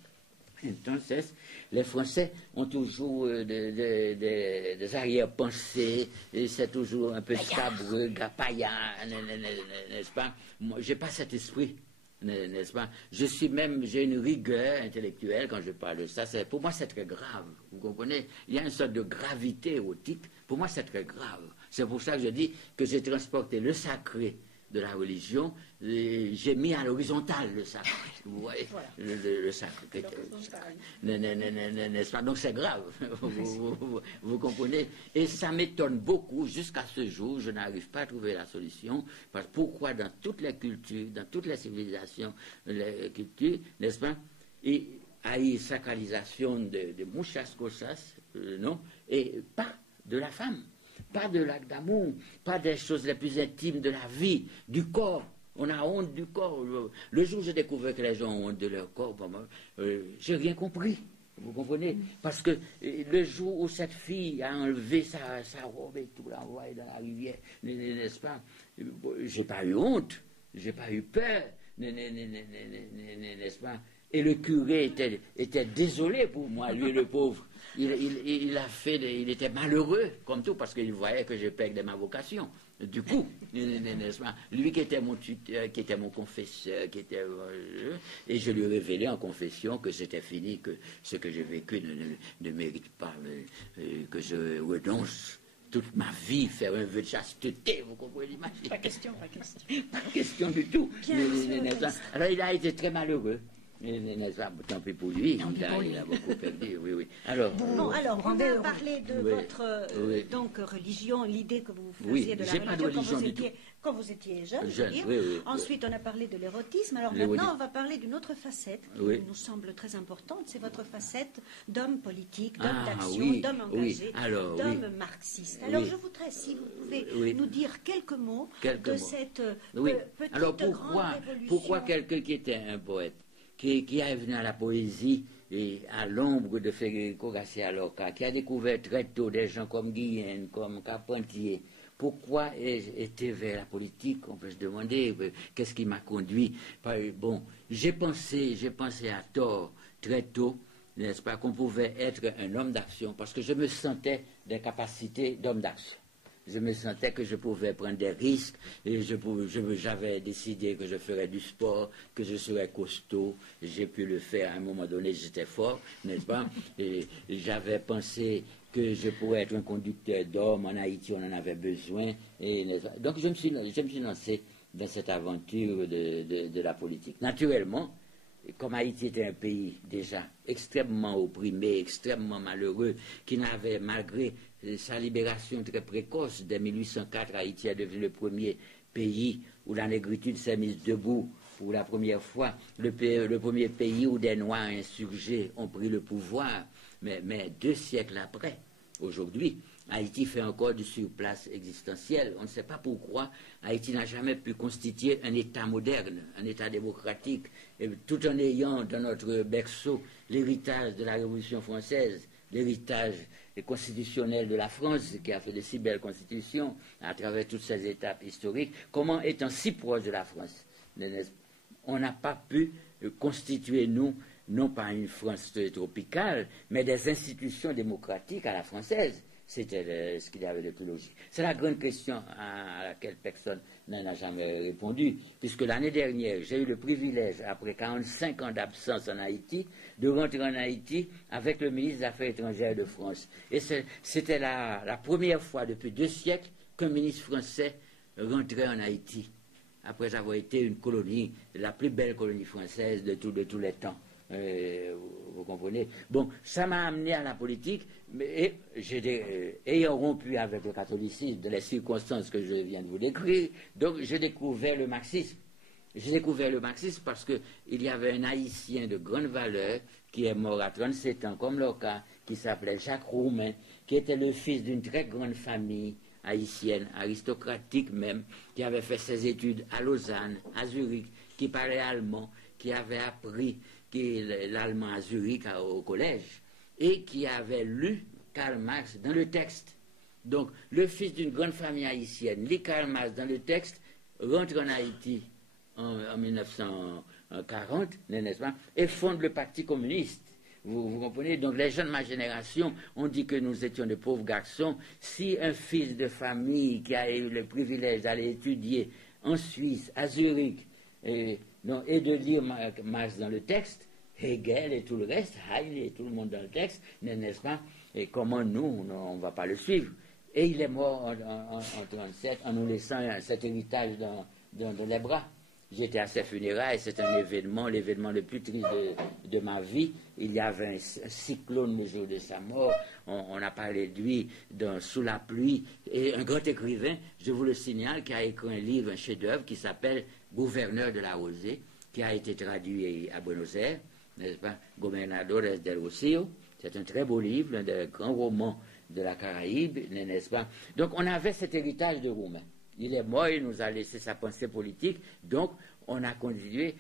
Entonces, les Français ont toujours des arrière-pensées, et c'est toujours un peu sabreux, païen, n'est-ce pas? Moi, je n'ai pas cet esprit, n'est-ce pas? J'ai une rigueur intellectuelle quand je parle de ça. Pour moi, c'est très grave, vous comprenez? Il y a une sorte de gravité érotique. Pour moi, c'est très grave. C'est pour ça que je dis que j'ai transporté le sacré de la religion, j'ai mis à l'horizontale le sacré, vous voyez, voilà. le sacré. N'est-ce pas? Donc c'est grave, vous comprenez? Et ça m'étonne beaucoup, jusqu'à ce jour, je n'arrive pas à trouver la solution, parce que pourquoi dans toutes les cultures, dans toutes les civilisations, les cultures, n'est-ce pas? Et il y a une sacralisation de muchas cosas, non? Et pas de la femme. Pas de l'acte d'amour, pas des choses les plus intimes de la vie, du corps. On a honte du corps. Le jour où j'ai découvert que les gens ont honte de leur corps, j'ai rien compris. Vous comprenez? Parce que le jour où cette fille a enlevé sa robe et tout, l'a envoyée dans la rivière, n'est-ce pas? J'ai pas eu honte, j'ai pas eu peur, n'est-ce pas? Et le curé était désolé pour moi, lui le pauvre. Il était malheureux, comme tout, parce qu'il voyait que je perdais ma vocation. Du coup, n'est-ce pas? Lui qui était mon tuteur, qui était mon confesseur, et je lui ai révélé en confession que c'était fini, que ce que j'ai vécu ne mérite pas, que je renonce toute ma vie, faire un vœu de chasteté, vous comprenez l'image? Pas question, pas question. Pas question du tout. Alors il a été très malheureux. Tant pis pour lui, il a beaucoup perdu, oui. Alors, on a parlé de votre donc, religion, l'idée que vous faisiez de la religion quand vous étiez jeune. Ensuite, on a parlé de l'érotisme. Alors maintenant, on va parler d'une autre facette qui nous semble très importante. C'est votre facette d'homme politique, d'homme d'action, d'homme engagé, d'homme marxiste. Alors je voudrais, si vous pouvez nous dire quelques mots de cette petite grande révolution. Pourquoi quelqu'un qui était un poète, qui est venu à la poésie et à l'ombre de Federico Garcia Lorca, qui a découvert très tôt des gens comme Guillen, comme Carpentier, pourquoi était vers la politique? On peut se demander qu'est-ce qui m'a conduit. Bon, j'ai pensé à tort très tôt, n'est-ce pas, qu'on pouvait être un homme d'action, parce que je me sentais des capacités d'homme d'action. Je me sentais que je pouvais prendre des risques et j'avais décidé que je ferais du sport, que je serais costaud. J'ai pu le faire à un moment donné, j'étais fort, n'est-ce pas? Et j'avais pensé que je pourrais être un conducteur d'hommes. En Haïti, on en avait besoin. Donc je me suis lancé dans cette aventure de la politique. Naturellement, comme Haïti était un pays déjà extrêmement opprimé, extrêmement malheureux, qui n'avait, malgré sa libération très précoce, dès 1804, Haïti est devenu le premier pays où la négritude s'est mise debout pour la première fois, le premier pays où des Noirs insurgés ont pris le pouvoir, mais 2 siècles après, aujourd'hui, Haïti fait encore du surplace existentiel. On ne sait pas pourquoi Haïti n'a jamais pu constituer un État moderne, un État démocratique, tout en ayant dans notre berceau l'héritage de la Révolution française, l'héritage constitutionnel de la France, qui a fait de si belles constitutions à travers toutes ces étapes historiques. Comment, étant si proche de la France, on n'a pas pu constituer, nous, non pas une France tropicale, mais des institutions démocratiques à la française. C'était ce qu'il y avait de plus logique. C'est la grande question à laquelle personne n'en a jamais répondu, puisque l'année dernière, j'ai eu le privilège, après 45 ans d'absence en Haïti, de rentrer en Haïti avec le ministre des Affaires étrangères de France. Et c'était la première fois depuis 2 siècles qu'un ministre français rentrait en Haïti, après avoir été une colonie, la plus belle colonie française de tous les temps. Vous comprenez? Bon, ça m'a amené à la politique, mais ayant rompu avec le catholicisme, dans les circonstances que je viens de vous décrire, donc j'ai découvert le marxisme. J'ai découvert le marxisme parce qu'il y avait un Haïtien de grande valeur qui est mort à 37 ans, comme Lorca, qui s'appelait Jacques Roumain, qui était le fils d'une très grande famille haïtienne, aristocratique même, qui avait fait ses études à Lausanne, à Zurich, qui parlait allemand, qui avait appris l'allemand à Zurich au collège, et qui avait lu Karl Marx dans le texte. Donc, le fils d'une grande famille haïtienne lit Karl Marx dans le texte, rentre en Haïti en 1940, n'est-ce pas, et fonde le Parti communiste. Vous comprenez? Donc, les jeunes de ma génération ont dit que nous étions de pauvres garçons. Si un fils de famille qui a eu le privilège d'aller étudier en Suisse, à Zurich, et de lire Marx dans le texte, Hegel et tout le reste, Heine et tout le monde dans le texte, n'est-ce pas? Et comment nous, on ne va pas le suivre? Et il est mort en 1937 en nous laissant cet héritage dans les bras. J'étais à ses funérailles, c'est un événement, l'événement le plus triste de ma vie. Il y avait un cyclone le jour de sa mort. On a parlé de lui sous la pluie. Et un grand écrivain, je vous le signale, qui a écrit un livre, un chef-d'œuvre qui s'appelle Gouverneur de la Rosée, qui a été traduit à Buenos Aires, n'est-ce pas? Gobernadores del Rocío. C'est un très beau livre, un des grands romans de la Caraïbe, n'est-ce pas? Donc on avait cet héritage de Roumain. Il est mort, il nous a laissé sa pensée politique, donc on a continué.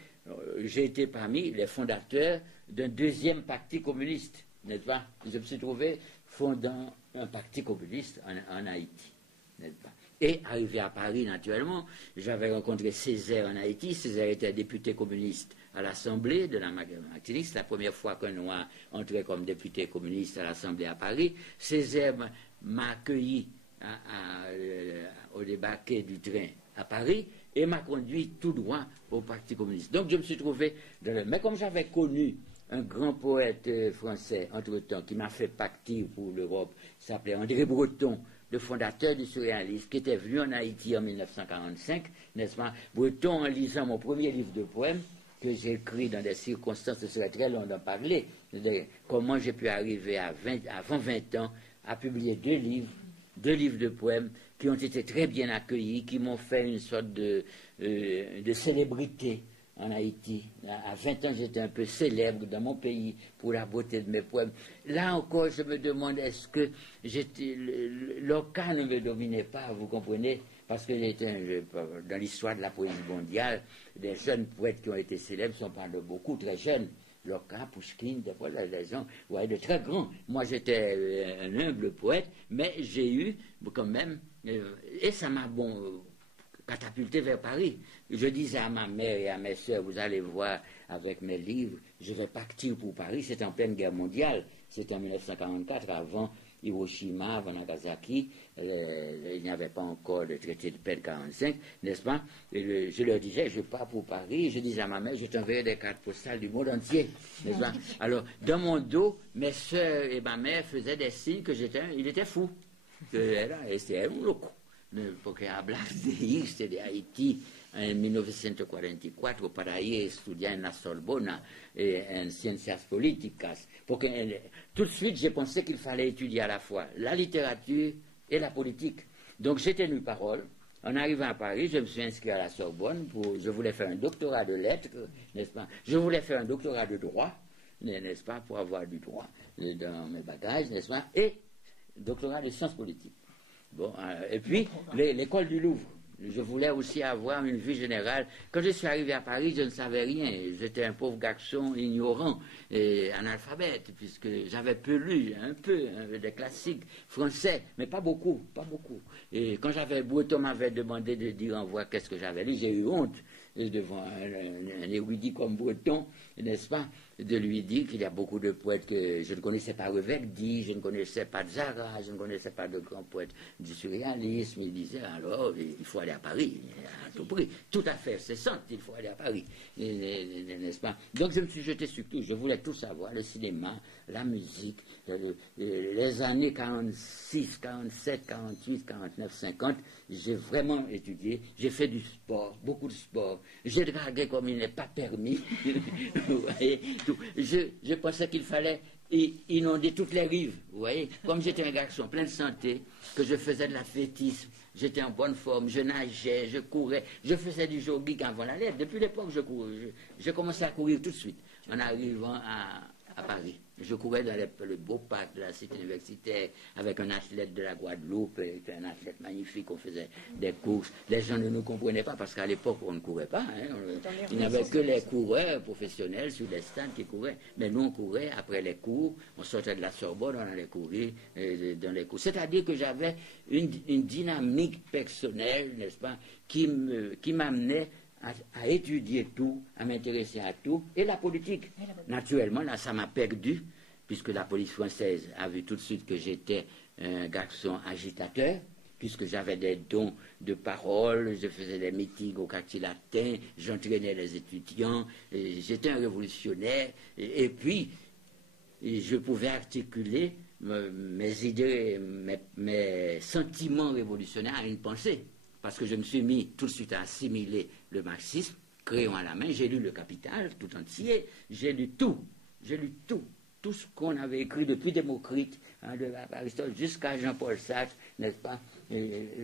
J'ai été parmi les fondateurs d'un deuxième parti communiste, n'est-ce pas? Je me suis trouvé fondant un parti communiste en Haïti, n'est-ce pas? Et arrivé à Paris, naturellement, j'avais rencontré Césaire en Haïti. Césaire était député communiste à l'Assemblée de la Martinique. C'est la première fois qu'un Noir entrait comme député communiste à l'Assemblée à Paris. Césaire m'a accueilli au débarquer du train à Paris et m'a conduit tout droit au Parti communiste. Donc je me suis trouvé mais comme j'avais connu un grand poète français entre-temps qui m'a fait partir pour l'Europe, il s'appelait André Breton, le fondateur du surréalisme, qui était venu en Haïti en 1945, n'est-ce pas? Breton, en lisant mon premier livre de poèmes, que j'ai écrit dans des circonstances, ce serait très long d'en parler, comment j'ai pu arriver avant 20 ans à publier deux livres de poèmes qui ont été très bien accueillis, qui m'ont fait une sorte de célébrité en Haïti. À 20 ans, j'étais un peu célèbre dans mon pays pour la beauté de mes poèmes. Là encore, je me demande, est-ce que l'OCA ne me dominait pas, vous comprenez? Parce que j'étais dans l'histoire de la poésie mondiale, des jeunes poètes qui ont été célèbres, on parle de beaucoup, très jeunes. Locca, Pouchkine, des gens, ouais, de très grands. Moi, j'étais un humble poète, mais j'ai eu quand même, et ça m'a catapulté vers Paris. Je disais à ma mère et à mes soeurs, vous allez voir avec mes livres, je vais partir pour Paris. C'était en pleine guerre mondiale, c'était en 1944, avant Hiroshima, avant Nagasaki, il n'y avait pas encore le traité de paix de 1945, n'est-ce pas? Et je leur disais, je pars pour Paris, je disais à ma mère, je t'enverrai des cartes postales du monde entier, n'est-ce pas? Alors, dans mon dos, mes soeurs et ma mère faisaient des signes que il était fou. C'était un loco. Porque hablas de irse de Haïti en 1944 para ir estudiar en la Sorbona en ciencias políticas. Porque tout de suite, j'ai pensé qu'il fallait étudier à la fois la littérature et la politique. Donc j'ai tenu parole. En arrivant à Paris, je me suis inscrit à la Sorbonne. Je voulais faire un doctorat de lettres, n'est-ce pas? Je voulais faire un doctorat de droit, n'est-ce pas, pour avoir du droit dans mes bagages, n'est-ce pas? Et doctorat de sciences politiques. Bon, et puis, l'école du Louvre. Je voulais aussi avoir une vue générale. Quand je suis arrivé à Paris, je ne savais rien. J'étais un pauvre garçon ignorant et analphabète, puisque j'avais peu lu, un peu, des classiques français, mais pas beaucoup. Et quand Breton m'avait demandé de dire en voix qu'est-ce que j'avais lu, j'ai eu honte devant un érudit comme Breton, n'est-ce pas, de lui dire qu'il y a beaucoup de poètes que je ne connaissais pas, Revegdi, je ne connaissais pas Zara, je ne connaissais pas de grands poètes du surréalisme. Il disait alors, il faut aller à Paris, à tout prix, tout à fait, c'est ça, il faut aller à Paris, n'est-ce pas? Donc je me suis jeté sur tout, je voulais tout savoir, le cinéma, la musique, les années 46, 47, 48, 49, 50, j'ai vraiment étudié, j'ai fait du sport, beaucoup de sport, j'ai dragué comme il n'est pas permis, vous voyez, tout. Je pensais qu'il fallait inonder toutes les rives, vous voyez, comme j'étais un garçon plein de santé, que je faisais de l'athlétisme, j'étais en bonne forme, je nageais, je courais, je faisais du jogging avant la lettre. Depuis l'époque, je courais, j'ai commencé à courir tout de suite, en arrivant à à Paris. Je courais dans le beau parc de la cité universitaire avec un athlète de la Guadeloupe, un athlète magnifique, on faisait des courses. Les gens ne nous comprenaient pas parce qu'à l'époque, on ne courait pas. Hein. Il n'y avait que les coureurs professionnels sur les stands qui couraient. Mais nous, on courait après les cours, on sortait de la Sorbonne, on allait courir dans les cours. C'est-à-dire que j'avais une dynamique personnelle, n'est-ce pas, qui m'amenait à étudier tout, à m'intéresser à tout, et la politique. Naturellement, là, ça m'a perdu, puisque la police française a vu tout de suite que j'étais un garçon agitateur, puisque j'avais des dons de parole, je faisais des meetings au quartier latin, j'entraînais les étudiants, j'étais un révolutionnaire, et puis je pouvais articuler mes idées, mes sentiments révolutionnaires à une pensée. Parce que je me suis mis tout de suite à assimiler le marxisme, crayon à la main, j'ai lu le Capital tout entier, j'ai lu tout ce qu'on avait écrit depuis Démocrite, de Aristote jusqu'à Jean-Paul Sartre, n'est-ce pas,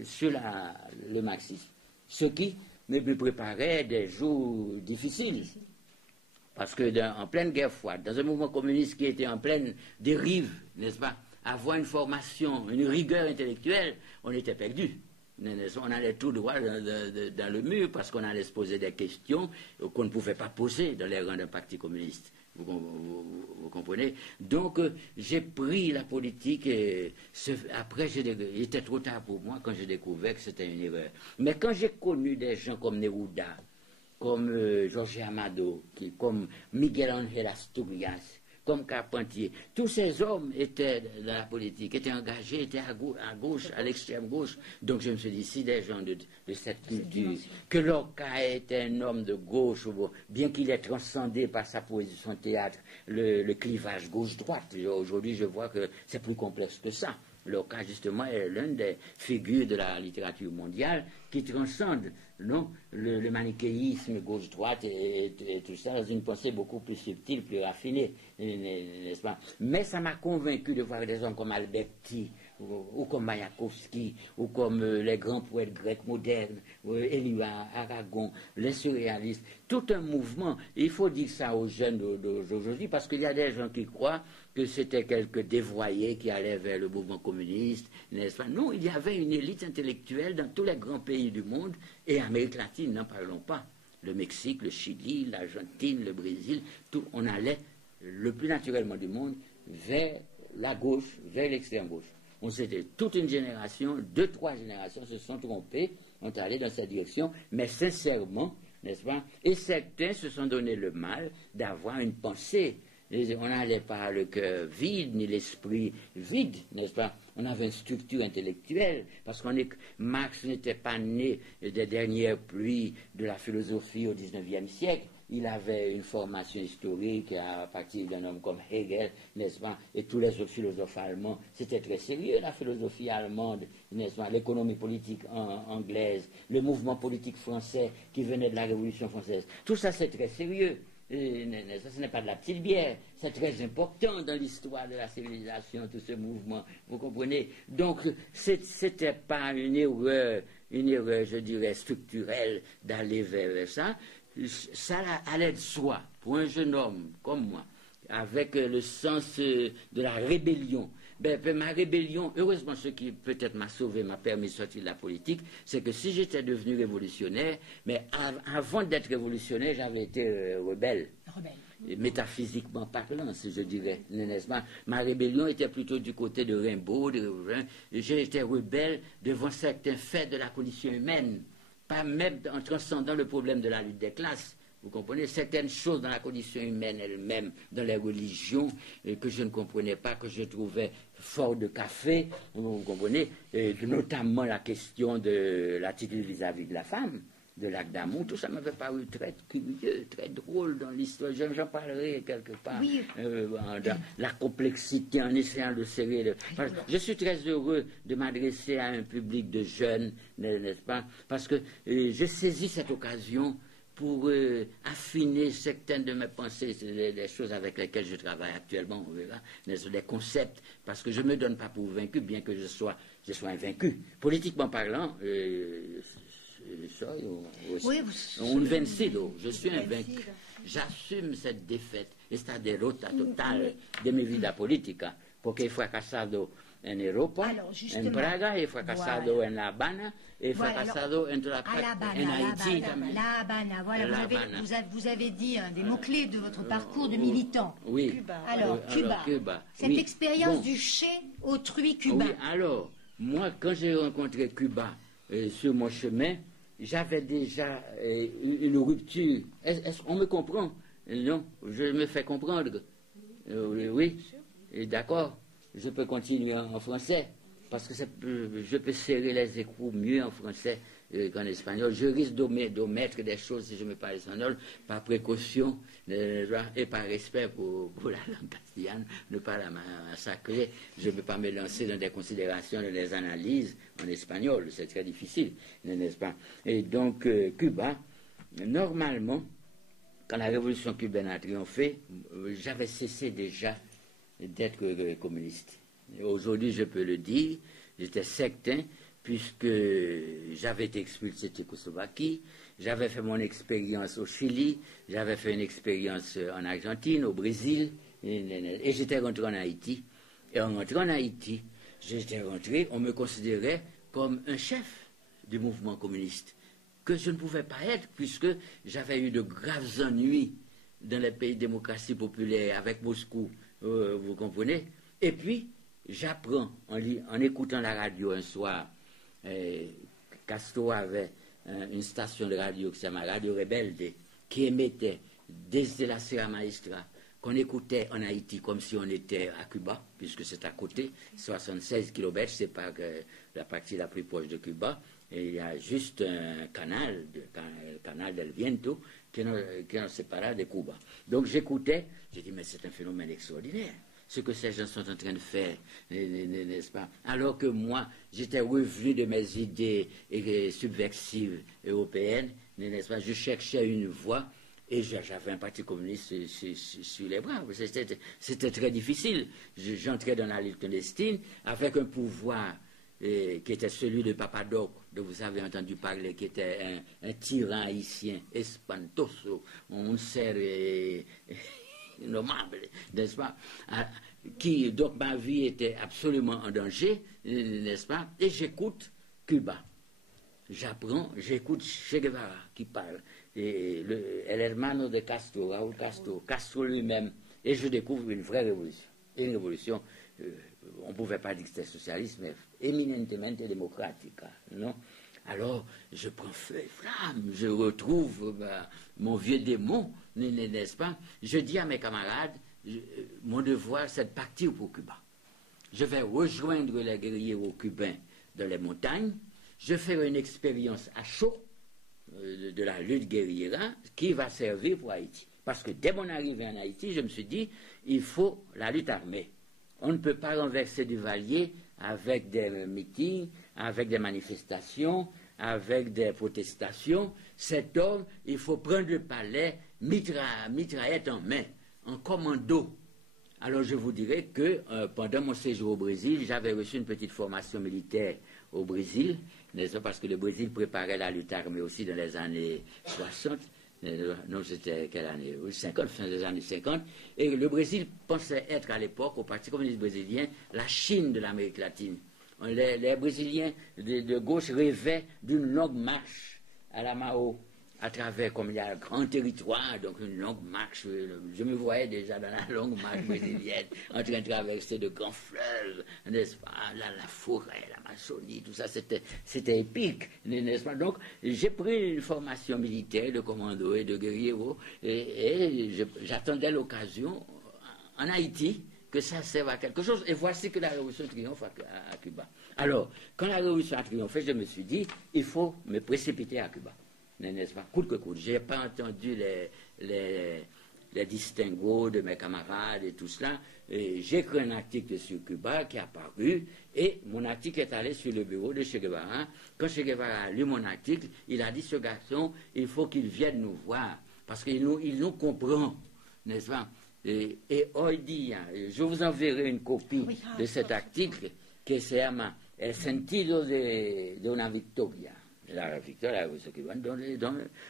sur le marxisme. Ce qui me préparait des jours difficiles. Parce que en pleine guerre froide, dans un mouvement communiste qui était en pleine dérive, n'est-ce pas, avoir une formation, une rigueur intellectuelle, on était perdu. On allait tout droit dans le mur parce qu'on allait se poser des questions qu'on ne pouvait pas poser dans les rangs d'un parti communiste. Vous comprenez? Donc, j'ai pris la politique et après, il était trop tard pour moi quand j'ai découvert que c'était une erreur. Mais quand j'ai connu des gens comme Neruda, comme Jorge Amado, comme Miguel Ángel Asturias, comme Carpentier. Tous ces hommes étaient dans la politique, étaient engagés, étaient à gauche, à l'extrême gauche. Donc je me suis dit, si des gens de cette culture, que Lorca était un homme de gauche, bien qu'il ait transcendé par sa poésie, son théâtre, le clivage gauche-droite. Aujourd'hui, je vois que c'est plus complexe que ça. Lorca, justement, est l'une des figures de la littérature mondiale qui transcende le manichéisme gauche-droite et tout ça dans une pensée beaucoup plus subtile, plus raffinée, n'est-ce pas? Mais ça m'a convaincu de voir des hommes comme Alberti, ou comme Mayakovsky, ou comme les grands poètes grecs modernes, Éluard, Aragon, les surréalistes, tout un mouvement. Et il faut dire ça aux jeunes d'aujourd'hui, parce qu'il y a des gens qui croient que c'était quelques dévoyés qui allaient vers le mouvement communiste, n'est-ce pas? Non, il y avait une élite intellectuelle dans tous les grands pays du monde, et Amérique latine, n'en parlons pas. Le Mexique, le Chili, l'Argentine, le Brésil, tout, on allait le plus naturellement du monde vers la gauche, vers l'extrême gauche. On s'était toute une génération, 2-3 générations se sont trompées, ont allé dans cette direction, mais sincèrement, n'est-ce pas? Et certains se sont donné le mal d'avoir une pensée. On n'allait pas le cœur vide, ni l'esprit vide, n'est-ce pas? On avait une structure intellectuelle, parce Marx n'était pas né des dernières pluies de la philosophie au XIXe siècle. Il avait une formation historique à partir d'un homme comme Hegel, n'est-ce pas? Et tous les autres philosophes allemands, c'était très sérieux, la philosophie allemande, n'est-ce pas? L'économie politique anglaise, le mouvement politique français qui venait de la Révolution française. Tout ça, c'est très sérieux. Ça, ce n'est pas de la petite bière, c'est très important dans l'histoire de la civilisation, tout ce mouvement, vous comprenez? Donc, c'était pas une erreur, je dirais, structurelle d'aller vers ça. Ça allait de soi, pour un jeune homme comme moi, avec le sens de la rébellion. Ma rébellion, heureusement, ce qui peut-être m'a sauvé, m'a permis de sortir de la politique, c'est que si j'étais devenu révolutionnaire, mais avant d'être révolutionnaire, j'avais été rebelle. Métaphysiquement parlant, si je dirais, n'est-ce pas? Ma rébellion était plutôt du côté de Rimbaud, j'ai été rebelle devant certains faits de la condition humaine, pas même en transcendant le problème de la lutte des classes. Vous comprenez? Certaines choses dans la condition humaine elle-même, dans les religions, que je ne comprenais pas, que je trouvais fort de café, vous comprenez? Notamment la question de l'attitude vis-à-vis de la femme, de l'acte d'amour, tout ça m'avait paru très curieux, très drôle dans l'histoire. J'en parlerai quelque part. Oui. Dans la complexité, en essayant de serrer. Je suis très heureux de m'adresser à un public de jeunes, n'est-ce pas? Parce que j'ai saisi cette occasion pour affiner certaines de mes pensées, les choses avec lesquelles je travaille actuellement, on verra, des concepts, parce que je ne me donne pas pour vaincu, bien que je sois invaincu. Politiquement parlant, oui, un vencido, je suis un vaincu. j'assume cette défaite, esta derrota total de mi vida política, porque he fracasado en Europa, en Praga, he fracasado en La Habana, he fracasado en Haïti también. La Habana, voilà, vous avez dit un des mots-clés de votre parcours de militant. Oui. Cuba. Alors, Cuba. Cette expérience du chez autrui cubain. Oui, alors, moi, quand j'ai rencontré Cuba sur mon chemin, j'avais déjà une rupture. Est-ce qu'on me comprend? Non, je me fais comprendre. Oui, d'accord. Je peux continuer en français, parce que je peux serrer les écrous mieux en français qu'en espagnol. Je risque d'omettre des choses si je me parle espagnol, par précaution et par respect pour la langue castillanne, ne pas la massacrer. Je ne peux pas me lancer dans des considérations, dans des analyses en espagnol. C'est très difficile, n'est-ce pas? Et donc, Cuba, normalement, quand la révolution cubaine a triomphé, j'avais cessé déjà d'être communiste. Aujourd'hui, je peux le dire, j'étais sectain, puisque j'avais été expulsé de Tchécoslovaquie, j'avais fait mon expérience au Chili, j'avais fait une expérience en Argentine, au Brésil, et j'étais rentré en Haïti. Et en rentrant en Haïti, on me considérait comme un chef du mouvement communiste, que je ne pouvais pas être, puisque j'avais eu de graves ennuis dans les pays de démocratie populaire, avec Moscou, vous comprenez? Et puis, j'apprends, en écoutant la radio un soir, Castro avait une station de radio qui s'appelle Radio Rebelde, qui émettait desde la Sierra Maestra, qu'on écoutait en Haïti comme si on était à Cuba, puisque c'est à côté, 76 km, c'est pas la partie la plus proche de Cuba, et il y a juste un canal, le canal del Viento, qui nous sépare de Cuba. Donc j'écoutais, j'ai dit, mais c'est un phénomène extraordinaire, ce que ces gens sont en train de faire, n'est-ce pas? Alors que moi, j'étais revenu de mes idées subversives européennes, n'est-ce pas? Je cherchais une voie, et j'avais un parti communiste sur les bras. C'était très difficile. J'entrais dans la lutte clandestine avec un pouvoir qui était celui de Papadoc, dont vous avez entendu parler, qui était un tyran haïtien, espantoso, un ser innommable, n'est-ce pas? Donc ma vie était absolument en danger, n'est-ce pas? Et j'écoute Cuba. J'apprends, j'écoute Che Guevara qui parle, et el hermano de Castro, Raúl Castro, Castro lui-même, et je découvre une vraie révolution. Une révolution, on ne pouvait pas dire que c'était socialiste, mais éminentement démocratique, non? Alors, je prends feu et flamme, je retrouve mon vieux démon, n'est-ce pas? Je dis à mes camarades, mon devoir, c'est de partir pour Cuba. Je vais rejoindre les guerriers cubains dans les montagnes. Je fais une expérience à chaud de la lutte guerrière qui va servir pour Haïti. Parce que dès mon arrivée en Haïti, je me suis dit, il faut la lutte armée. On ne peut pas renverser Duvalier avec des meetings, avec des manifestations, avec des protestations. Cet homme, il faut prendre le palais, mitraillette en main, en commando. Alors je vous dirais que pendant mon séjour au Brésil, j'avais reçu une petite formation militaire au Brésil, n'est-ce pas, parce que le Brésil préparait la lutte armée aussi dans les années 60, non, c'était quelle année? 50, fin des années 50, et le Brésil pensait être à l'époque, au Parti communiste brésilien, la Chine de l'Amérique latine. Les Brésiliens de gauche rêvaient d'une longue marche à la Mao, à travers, comme il y a un grand territoire, donc une longue marche, je me voyais déjà dans la longue marche brésilienne, en train de traverser de grands fleuves, n'est-ce pas, la forêt, l'Amazonie, tout ça, c'était épique, n'est-ce pas? Donc, j'ai pris une formation militaire de commando et de guerriero, et j'attendais l'occasion, en Haïti, que ça serve à quelque chose, et voici que la révolution triomphe à Cuba. Alors, quand la révolution a triomphé, je me suis dit, il faut me précipiter à Cuba. N'est-ce pas? Coûte que coûte. Je n'ai pas entendu les distinguos de mes camarades et tout cela. J'ai écrit un article sur Cuba qui est apparu et mon article est allé sur le bureau de Che Guevara. Quand Che Guevara a lu mon article, il a dit, ce garçon, il faut qu'il vienne nous voir parce qu'il nous comprend, n'est-ce pas? Et hoy día, je vous enverrai une copie de cet article qui se llama El sentido de una victoria. La victoire,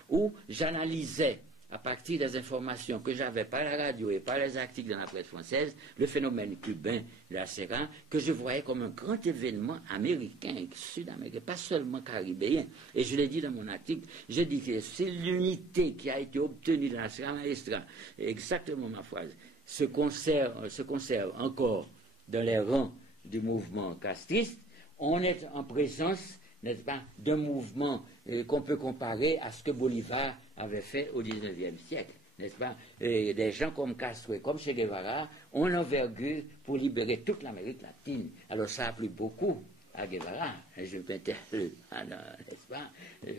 où j'analysais à partir des informations que j'avais par la radio et par les articles dans la presse française, le phénomène cubain de la Serra, que je voyais comme un grand événement américain, sud-américain, pas seulement caribéen. Et je l'ai dit dans mon article, j'ai dit que c'est l'unité qui a été obtenue dans la Serra Maestra, exactement ma phrase, se conserve encore dans les rangs du mouvement castriste. On est en présence, n'est-ce pas, d'un mouvement qu'on peut comparer à ce que Bolivar avait fait au XIXe siècle, n'est-ce pas? Et des gens comme Castro et comme Che Guevara ont l'envergure pour libérer toute l'Amérique latine. Alors ça a plu beaucoup à Guevara, je m'interpelle, n'est-ce pas?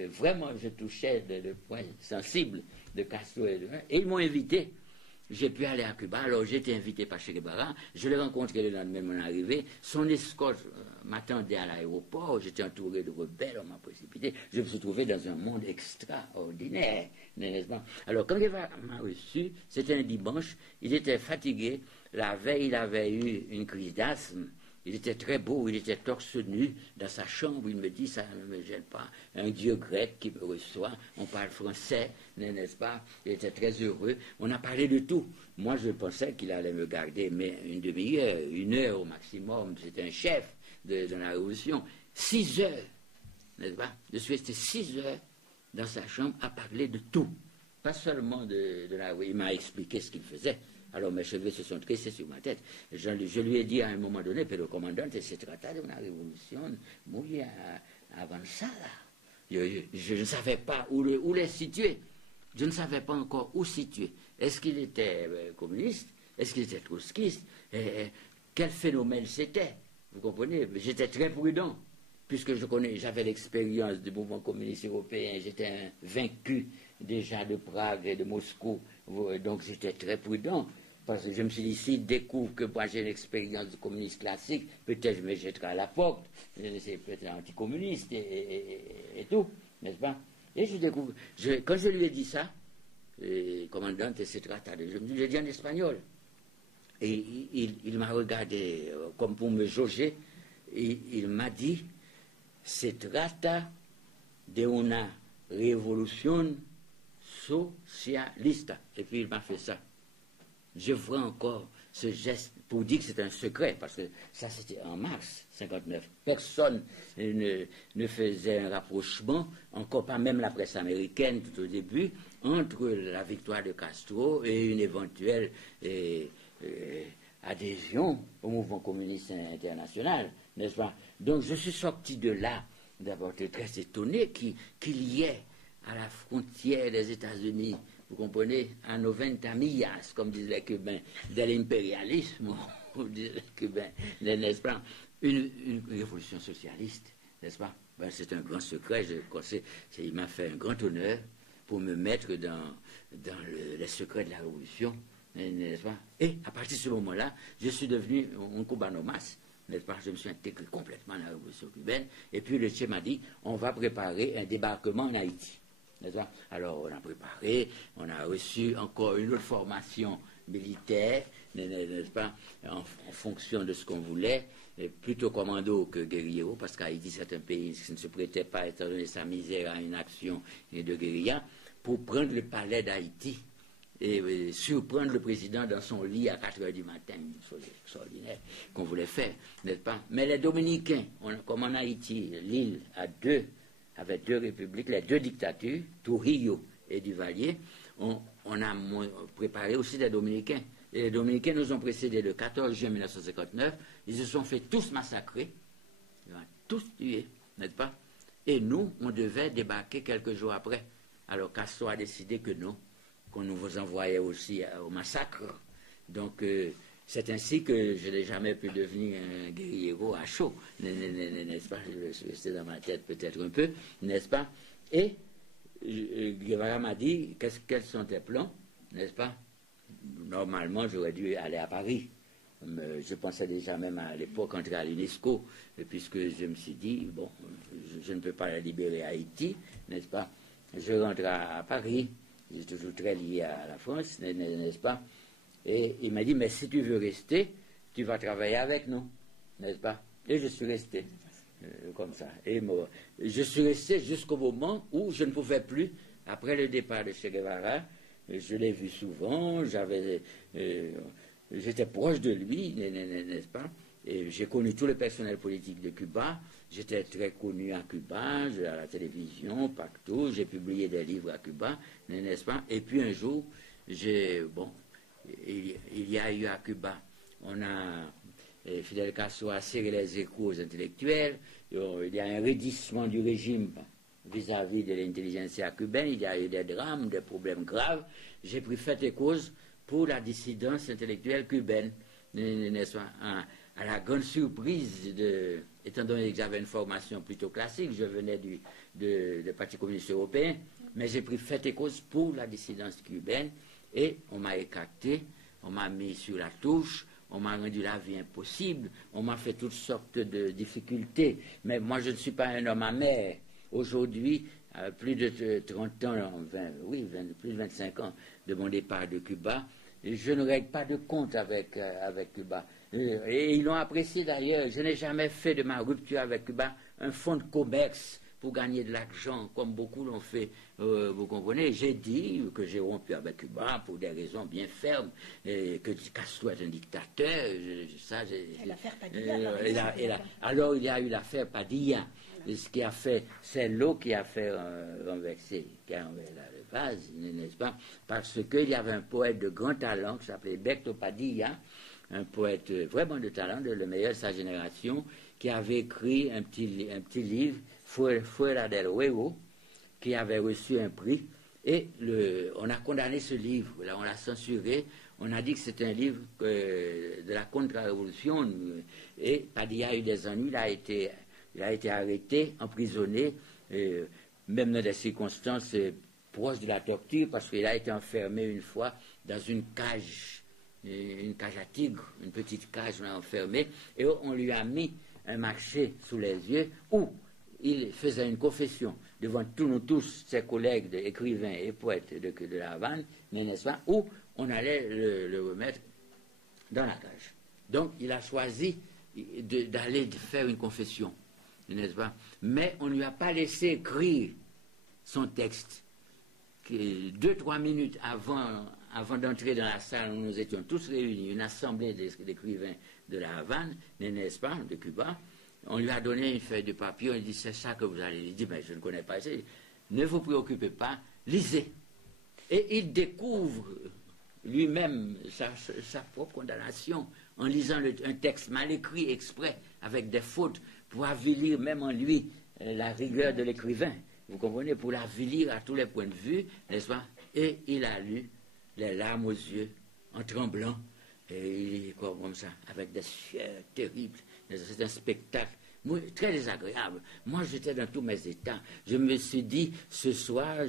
Vraiment, je touchais le point sensible de Castro et ils m'ont invité. J'ai pu aller à Cuba, alors j'ai été invité par Che Guevara, je l'ai rencontré le lendemain de mon arrivée, son escorte m'attendait à l'aéroport, j'étais entouré de rebelles, on m'a précipité, je me suis trouvé dans un monde extraordinaire, n'est-ce pas? Alors quand Guevara m'a reçu, c'était un dimanche, il était fatigué, la veille il avait eu une crise d'asthme, il était très beau, il était torse nu dans sa chambre, il me dit, ça ne me gêne pas, un dieu grec qui me reçoit, on parle français, n'est-ce pas? Il était très heureux, on a parlé de tout. Moi, je pensais qu'il allait me garder, mais une demi-heure, 1 heure au maximum, c'était un chef de la révolution. 6 heures, n'est-ce pas? Je suis resté 6 heures dans sa chambre à parler de tout, pas seulement de la... Il m'a expliqué ce qu'il faisait. Alors mes cheveux se sont tressés sur ma tête. Je lui ai dit à un moment donné, pero comandante, se trata de una révolution muy avanzada. Je ne savais pas où les situer. Je ne savais pas encore où situer. Est-ce qu'il était communiste? Est-ce qu'il était trotskiste? Quel phénomène c'était? Vous comprenez? J'étais très prudent, puisque j'avais l'expérience du mouvement communiste européen. J'étais vaincu déjà de Prague et de Moscou. Donc j'étais très prudent, parce que je me suis dit, s'il découvre que moi j'ai l'expérience du communiste classique, peut-être je me jetterai à la porte, c'est peut-être anticommuniste et tout, n'est-ce pas? Et je découvre, quand je lui ai dit ça, commandante, etc., je me l'ai dit en espagnol, et il m'a regardé comme pour me jauger, et il m'a dit, se trata de una revolución socialiste. Et puis il m'a fait ça. Je vois encore ce geste pour dire que c'est un secret, parce que ça c'était en mars 59. Personne ne faisait un rapprochement, encore pas même la presse américaine tout au début, entre la victoire de Castro et une éventuelle adhésion au mouvement communiste international, n'est-ce pas? Donc je suis sorti de là, d'abord très étonné qu'il y ait à la frontière des États-Unis, vous comprenez, à 90 millas, comme disent les Cubains, de l'impérialisme, disent les Cubains, n'est-ce pas, une révolution socialiste, n'est-ce pas? Ben, c'est un grand secret, il m'a fait un grand honneur pour me mettre dans les secrets de la révolution, n'est-ce pas? Et à partir de ce moment-là, je suis devenu un cubanomas, n'est-ce pas? Je me suis intégré complètement à la révolution cubaine, et puis le Che m'a dit, on va préparer un débarquement en Haïti. Alors on a préparé, on a reçu encore une autre formation militaire, n'est-ce pas, en fonction de ce qu'on voulait, plutôt commando que guerriero, parce qu'Haïti c'est un pays qui ne se prêtait pas, étant donné sa misère, à une action de guérilla, pour prendre le palais d'Haïti et surprendre le président dans son lit à 4 heures du matin, une chose extraordinaire qu'on voulait faire, n'est-ce pas? Mais les Dominicains, comme en Haïti, l'île avait 2 républiques, les 2 dictatures, Trujillo et Duvalier, on a préparé aussi des Dominicains. Et les Dominicains nous ont précédés le 14 juin 1959, ils se sont fait tous massacrer, ils ont tous tués, n'est-ce pas? Et nous, on devait débarquer quelques jours après. Alors Castro a décidé que non, qu'on nous envoyait aussi au massacre. Donc c'est ainsi que je n'ai jamais pu devenir un guerriero à chaud, n'est-ce pas? C'est dans ma tête peut-être un peu, n'est-ce pas? Et Guevara m'a dit, quels sont tes plans, n'est-ce pas? Normalement, j'aurais dû aller à Paris. Je pensais déjà même à l'époque entrer à l'UNESCO, puisque je me suis dit, bon, je ne peux pas libérer Haïti, n'est-ce pas? Je rentre à Paris, j'ai toujours très lié à la France, n'est-ce pas? Et il m'a dit, mais si tu veux rester, tu vas travailler avec nous, n'est-ce pas? Et je suis resté, comme ça. Et je suis resté jusqu'au moment où je ne pouvais plus, après le départ de Che Guevara, je l'ai vu souvent, j'étais proche de lui, n'est-ce pas? Et j'ai connu tout le personnel politique de Cuba. J'étais très connu à Cuba, à la télévision, partout. J'ai publié des livres à Cuba, n'est-ce pas? Et puis un jour, il y a eu à Cuba, Fidel Castro a serré les échos aux intellectuels. Il y a un raidissement du régime vis-à-vis de l'intelligentsia cubaine. Il y a eu des drames, des problèmes graves. J'ai pris fait et cause pour la dissidence intellectuelle cubaine, n'est-ce pas? À la grande surprise, étant donné que j'avais une formation plutôt classique, je venais du Parti communiste européen, mais j'ai pris fait et cause pour la dissidence cubaine, et on m'a écarté, on m'a mis sur la touche, on m'a rendu la vie impossible, on m'a fait toutes sortes de difficultés, mais moi je ne suis pas un homme amer. Aujourd'hui, plus de 30 ans, plus de 25 ans de mon départ de Cuba, je ne règle pas de compte avec Cuba. Et ils l'ont apprécié d'ailleurs. Je n'ai jamais fait de ma rupture avec Cuba un fonds de commerce pour gagner de l'argent, comme beaucoup l'ont fait, vous comprenez. J'ai dit que j'ai rompu avec Cuba pour des raisons bien fermes, et que Castro est un dictateur. L'affaire Padilla. Alors il y a eu l'affaire Padilla. Et ce qui a fait, c'est l'eau qui a fait renverser la vase, n'est-ce pas? Parce qu'il y avait un poète de grand talent qui s'appelait Berto Padilla, un poète vraiment de talent, le meilleur de sa génération, qui avait écrit un petit livre, Fuera del Huevo, qui avait reçu un prix. Et on a condamné ce livre, là, on l'a censuré. On a dit que c'était un livre de la contre-révolution. Et Padilla a eu des ennuis, il a été arrêté, emprisonné, même dans des circonstances proches de la torture, parce qu'il a été enfermé une fois dans une cage à tigre, une petite cage, on l'a enfermé, et on lui a mis un marché sous les yeux où il faisait une confession devant tous ses collègues écrivains et poètes de la Havane, n'est-ce pas, où on allait le remettre dans la cage. Donc il a choisi d'aller faire une confession, n'est-ce pas? Mais on ne lui a pas laissé écrire son texte. 2-3 minutes avant d'entrer dans la salle où nous étions tous réunis, une assemblée d'écrivains de la Havane, n'est-ce pas, de Cuba, on lui a donné une feuille de papier, on lui dit, c'est ça que vous allez lire. Il dit, mais je ne connais pas ça. Ne vous préoccupez pas, lisez. Et il découvre lui-même sa propre condamnation en lisant un texte mal écrit exprès, avec des fautes, pour avilir même en lui la rigueur de l'écrivain. Vous comprenez, pour l'avilir à tous les points de vue, n'est-ce pas? Et il a lu, les larmes aux yeux, en tremblant, et il est comme ça, avec des sueurs terribles. C'est un spectacle très désagréable. Moi, j'étais dans tous mes états. Je me suis dit, ce soir,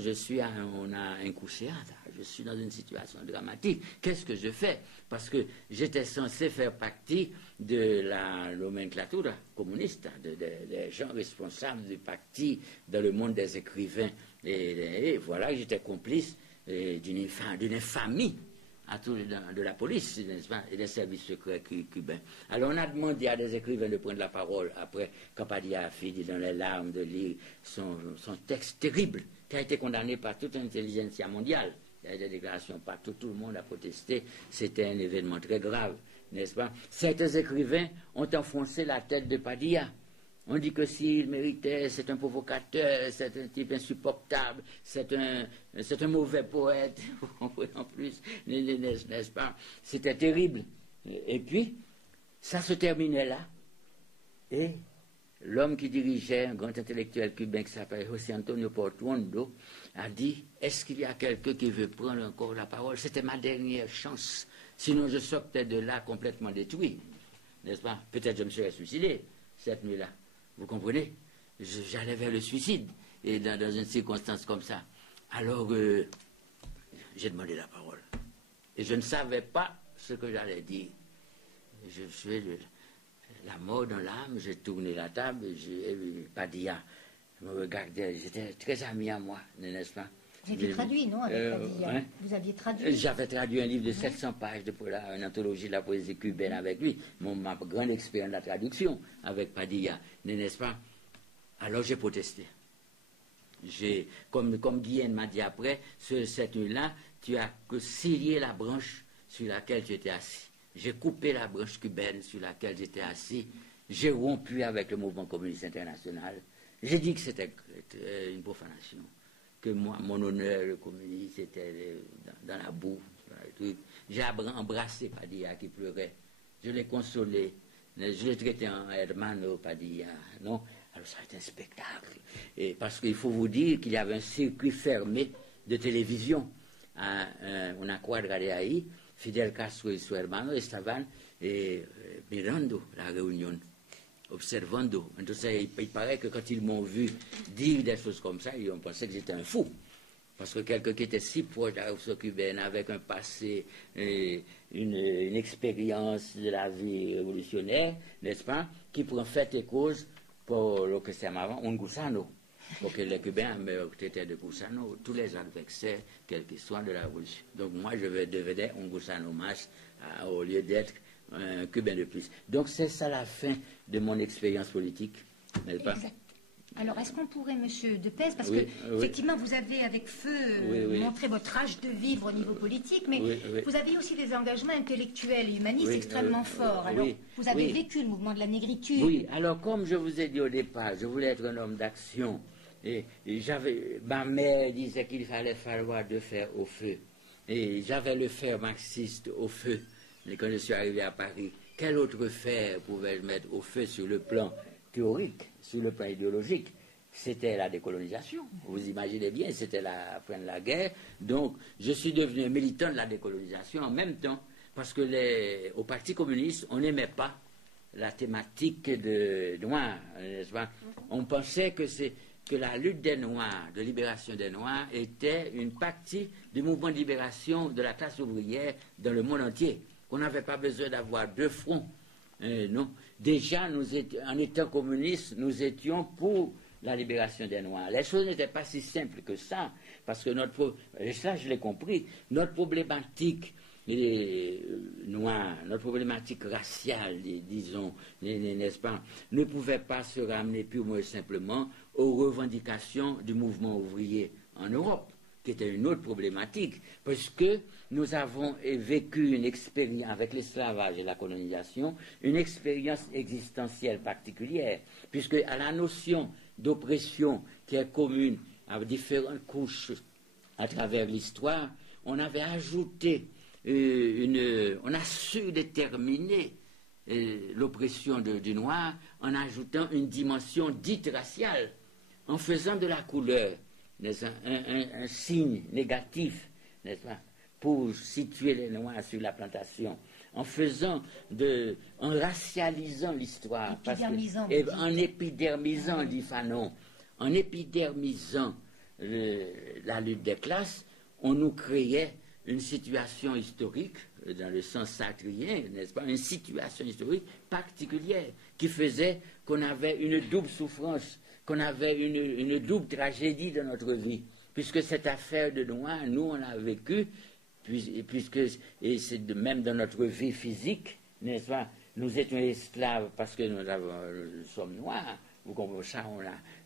on a un coup théâtre. Je suis dans une situation dramatique. Qu'est-ce que je fais? Parce que j'étais censé faire partie de la nomenclatura communiste, des gens responsables du parti dans le monde des écrivains. Et voilà, j'étais complice d'une infamie de la police, n'est-ce pas, et des services secrets cubains. Alors on a demandé à des écrivains de prendre la parole après, quand Padilla a fini dans les larmes de lire son texte terrible, qui a été condamné par toute l'intelligentsia mondiale. Il y a des déclarations partout, tout le monde a protesté, c'était un événement très grave, n'est-ce pas? Certains écrivains ont enfoncé la tête de Padilla. On dit que s'il méritait, c'est un provocateur, c'est un type insupportable, c'est un mauvais poète, en plus, n'est-ce pas? C'était terrible. Et puis, ça se terminait là. Et l'homme qui dirigeait, un grand intellectuel cubain qui s'appelle José Antonio Portuondo, a dit, est-ce qu'il y a quelqu'un qui veut prendre encore la parole? C'était ma dernière chance. Sinon, je sortais de là complètement détruit. N'est-ce pas? Peut-être je me serais suicidé cette nuit-là. Vous comprenez? J'allais vers le suicide, et dans une circonstance comme ça. Alors, j'ai demandé la parole. Et je ne savais pas ce que j'allais dire. Je fais la mort dans l'âme, j'ai tourné la table, Padilla me regardait, j'étais très ami à moi, n'est-ce pas? Vous aviez traduit, non, avec Padilla? Hein? Vous aviez traduit? J'avais traduit un livre de 700 pages, une anthologie de la poésie cubaine avec lui, ma grande expérience de la traduction avec Padilla, n'est-ce pas? Alors j'ai protesté. Comme Guyenne m'a dit après, cette nuit-là, tu as que scié la branche sur laquelle tu étais assis. J'ai coupé la branche cubaine sur laquelle j'étais assis. J'ai rompu avec le mouvement communiste international. J'ai dit que c'était une profanation, que moi, mon honneur, le communiste, était dans la boue. J'ai embrassé Padilla qui pleurait. Je l'ai consolé. Je l'ai traité en hermano Padilla. Non? Alors ça a été un spectacle. Et parce qu'il faut vous dire qu'il y avait un circuit fermé de télévision. Una cuadra de ahí, Fidel Castro y su hermano estaban mirando la réunion, observando. Entonces, il paraît que quand ils m'ont vu dire des choses comme ça, ils ont pensé que j'étais un fou. Parce que quelqu'un qui était si proche de la Révolution cubaine, avec un passé, une expérience de la vie révolutionnaire, n'est-ce pas, qui prend fait et cause pour lo que se llamaba un gusano. Parce que les Cubains meurent de gusano, tous les adversaires, quel qu'ils soient, de la Révolution. Donc moi, je devenais un gusano más au lieu d'être un Cubain de plus. Donc c'est ça la fin de mon expérience politique, n'est-ce pas? Exact. Alors, est-ce qu'on pourrait, Monsieur Depez, parce que effectivement, vous avez avec feu montré votre âge de vivre au niveau politique, mais vous avez aussi des engagements intellectuels et humanistes extrêmement forts. Alors, vous avez vécu le mouvement de la négritude. Oui, alors comme je vous ai dit au départ, je voulais être un homme d'action. Et ma mère disait qu'il fallait falloir de fer au feu. Et j'avais le fer marxiste au feu. Et quand je suis arrivé à Paris, quel autre fer pouvais-je mettre au feu sur le plan théorique, sur le plan idéologique? C'était la décolonisation. Vous imaginez bien, c'était la fin de la guerre. Donc, je suis devenu un militant de la décolonisation en même temps, parce que au Parti communiste, on n'aimait pas la thématique de Noirs, n'est-ce pas? On pensait que la lutte des Noirs, de libération des Noirs, était une partie du mouvement de libération de la classe ouvrière dans le monde entier. Qu'on n'avait pas besoin d'avoir deux fronts. Non. Déjà, en étant communistes, nous étions pour la libération des Noirs. Les choses n'étaient pas si simples que ça, parce que et ça je l'ai compris, notre problématique noire, notre problématique raciale, disons, n'est-ce pas, ne pouvait pas se ramener purement et simplement aux revendications du mouvement ouvrier en Europe, qui était une autre problématique, parce que nous avons vécu une expérience avec l'esclavage et la colonisation, une expérience existentielle particulière, puisque à la notion d'oppression qui est commune à différentes couches à travers l'histoire, on avait ajouté on a su déterminer l'oppression du noir en ajoutant une dimension dite raciale, en faisant de la couleur un signe négatif, n'est-ce pas, pour situer les Noirs sur la plantation, en racialisant l'histoire, en épidermisant, dit Fanon, en épidermisant la lutte des classes, on nous créait une situation historique, dans le sens sartrien, n'est-ce pas, une situation historique particulière, qui faisait qu'on avait une double souffrance, qu'on avait une double tragédie dans notre vie, puisque cette affaire de Noirs, nous, on l'a vécu, et c'est même dans notre vie physique, n'est-ce pas, nous étions esclaves parce que nous sommes noirs, vous comprenez ça,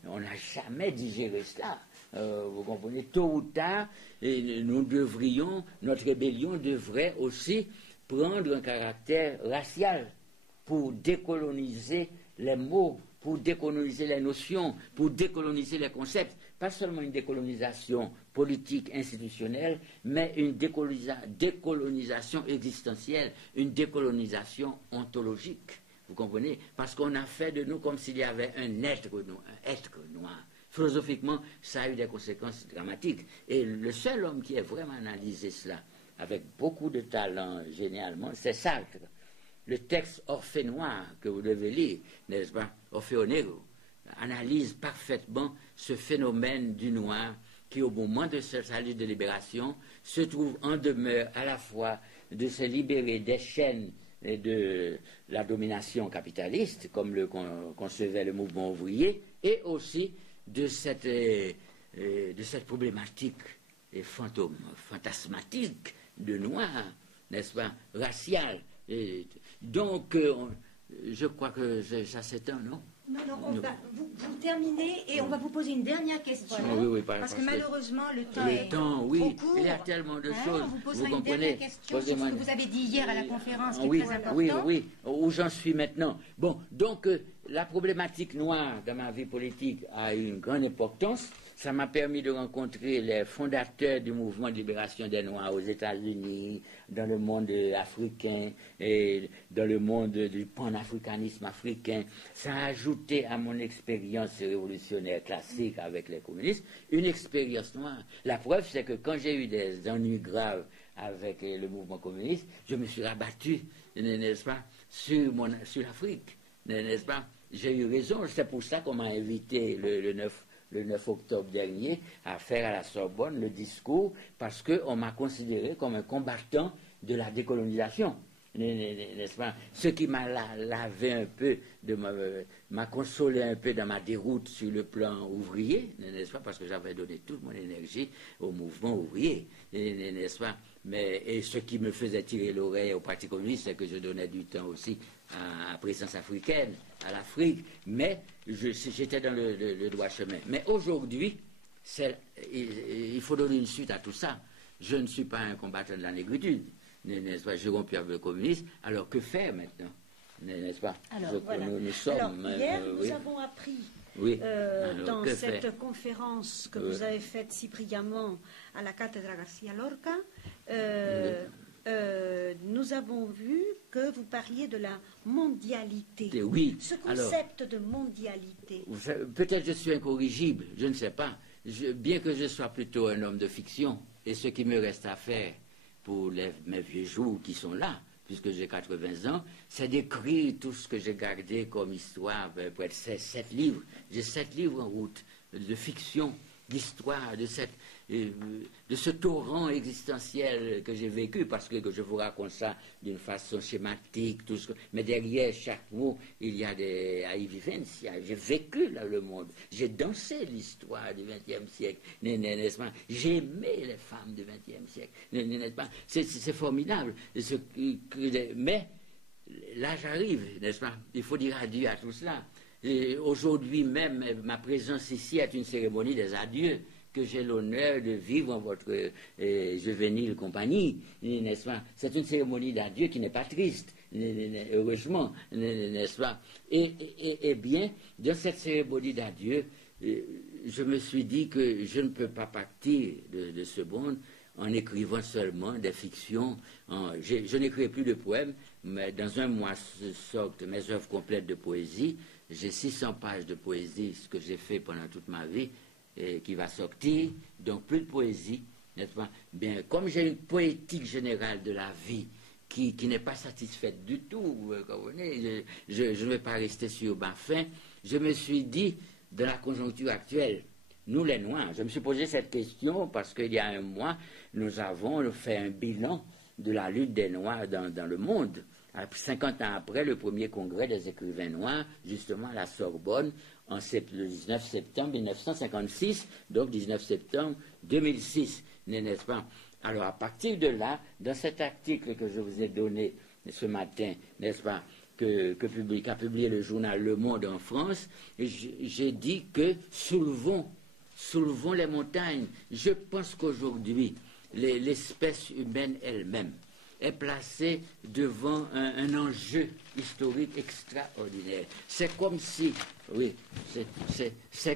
on n'a jamais digéré cela. Vous comprenez, tôt ou tard, notre rébellion devrait aussi prendre un caractère racial pour décoloniser les mots, pour décoloniser les notions, pour décoloniser les concepts. Pas seulement une décolonisation politique, institutionnelle, mais une décolonisation existentielle, une décolonisation ontologique. Vous comprenez? Parce qu'on a fait de nous comme s'il y avait un être noir. Philosophiquement, ça a eu des conséquences dramatiques. Et le seul homme qui ait vraiment analysé cela, avec beaucoup de talent, génialement, c'est Sartre. Le texte Orphée noir que vous devez lire, n'est-ce pas, Orfeo Negro, analyse parfaitement ce phénomène du noir qui, au moment de sa lutte de libération, se trouve en demeure à la fois de se libérer des chaînes de la domination capitaliste, comme le concevait le mouvement ouvrier, et aussi de cette problématique fantasmatique de noir, n'est-ce pas, raciale. Donc, je crois que ça s'éteint, non? Non, vous vous terminez et on va vous poser une dernière question. Oui, parce que malheureusement, le temps le est temps, trop court. Il y a tellement de choses. On vous posera une dernière question sur ce que vous avez dit hier à la conférence, qui est très important. Oui, où j'en suis maintenant. Bon, donc, la problématique noire dans ma vie politique a eu une grande importance. Ça m'a permis de rencontrer les fondateurs du mouvement de libération des Noirs aux États-Unis, dans le monde africain et dans le monde du panafricanisme africain. Ça a ajouté à mon expérience révolutionnaire classique avec les communistes une expérience noire. La preuve, c'est que quand j'ai eu des ennuis graves avec le mouvement communiste, je me suis rabattu, n'est-ce pas, sur l'Afrique, n'est-ce pas. J'ai eu raison, c'est pour ça qu'on m'a invité le 9 octobre dernier à faire à la Sorbonne le discours, parce qu'on m'a considéré comme un combattant de la décolonisation, n'est-ce pas? Ce qui m'a lavé un peu, m'a consolé un peu dans ma déroute sur le plan ouvrier, n'est-ce pas? Parce que j'avais donné toute mon énergie au mouvement ouvrier, n'est-ce pas? Et ce qui me faisait tirer l'oreille au Parti communiste, c'est que je donnais du temps aussi à la présence africaine, à l'Afrique, mais j'étais dans le droit chemin. Mais aujourd'hui, il faut donner une suite à tout ça. Je ne suis pas un combattant de la négritude, n'est-ce pas? J'ai rompu avec le communisme, alors que faire maintenant, n'est-ce pas? Alors, voilà. Hier, nous avons appris dans cette conférence que vous avez faite si brillamment à la Cátedra García Lorca, nous avons vu que vous parliez de la mondialité. Oui. Ce concept de mondialité. Peut-être je suis incorrigible, je ne sais pas. Bien que je sois plutôt un homme de fiction, et ce qui me reste à faire pour mes vieux jours qui sont là, puisque j'ai 80 ans, c'est d'écrire tout ce que j'ai gardé comme histoire, près de 7 livres. J'ai 7 livres en route de fiction, d'histoire, de ce torrent existentiel que j'ai vécu, parce que je vous raconte ça d'une façon schématique, mais derrière chaque mot, il y a des vivencia. J'ai vécu là le monde, j'ai dansé l'histoire du XXe siècle, n'est-ce pas? J'ai aimé les femmes du XXe siècle, n'est-ce pas? C'est formidable. Mais là j'arrive, n'est-ce pas? Il faut dire adieu à tout cela. Aujourd'hui même, ma présence ici est une cérémonie des adieux que j'ai l'honneur de vivre en votre juvénile compagnie, n'est-ce pas? C'est une cérémonie d'adieu qui n'est pas triste, heureusement, n'est-ce pas? Et bien, dans cette cérémonie d'adieu, je me suis dit que je ne peux pas partir de ce monde en écrivant seulement des fictions. Je n'écris plus de poèmes, mais dans un mois sortent mes œuvres complètes de poésie. J'ai 600 pages de poésie, ce que j'ai fait pendant toute ma vie, et qui va sortir, donc plus de poésie, n'est-ce pas? Bien, comme j'ai une poétique générale de la vie qui n'est pas satisfaite du tout, vous comprenez, je ne vais pas rester sur ma faim, je me suis dit, dans la conjoncture actuelle, nous les Noirs, je me suis posé cette question parce qu'il y a un mois, nous avons fait un bilan de la lutte des Noirs dans le monde. 50 ans après le premier congrès des écrivains noirs, justement à la Sorbonne, le 19 septembre 1956, donc 19 septembre 2006, n'est-ce pas? Alors à partir de là, dans cet article que je vous ai donné ce matin, n'est-ce pas, qu'a publié le journal Le Monde en France, j'ai dit que soulevons les montagnes. Je pense qu'aujourd'hui, l'espèce humaine elle-même est placée devant un enjeu historique extraordinaire. C'est comme si,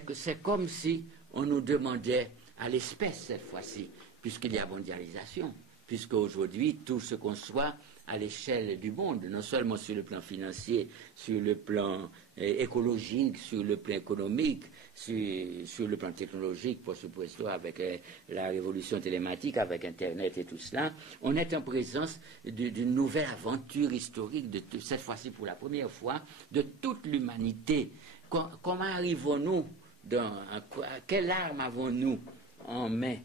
c'est comme si on nous demandait à l'espèce cette fois-ci, puisqu'il y a mondialisation, puisque aujourd'hui tout se conçoit à l'échelle du monde, non seulement sur le plan financier, sur le plan écologique, sur le plan économique, sur le plan technologique, pour supuesto, avec la révolution télématique, avec Internet et tout cela. On est en présence d'une nouvelle aventure historique, cette fois-ci pour la première fois, de toute l'humanité. Comment arrivons-nous, quelle arme avons-nous en main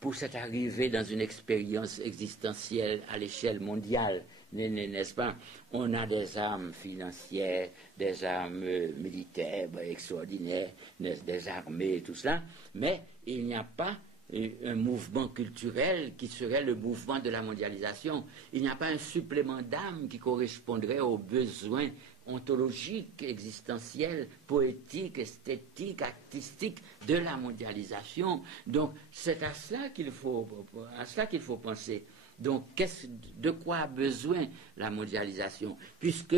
pour cette arrivée dans une expérience existentielle à l'échelle mondiale, n'est-ce pas? On a des armes financières, des armes militaires extraordinaires, des armées, tout cela, mais il n'y a pas un mouvement culturel qui serait le mouvement de la mondialisation. Il n'y a pas un supplément d'âme qui correspondrait aux besoins ontologique, existentielle, poétique, esthétique, artistique de la mondialisation. Donc, c'est à cela qu'il faut penser. Donc, de quoi a besoin la mondialisation? Puisque,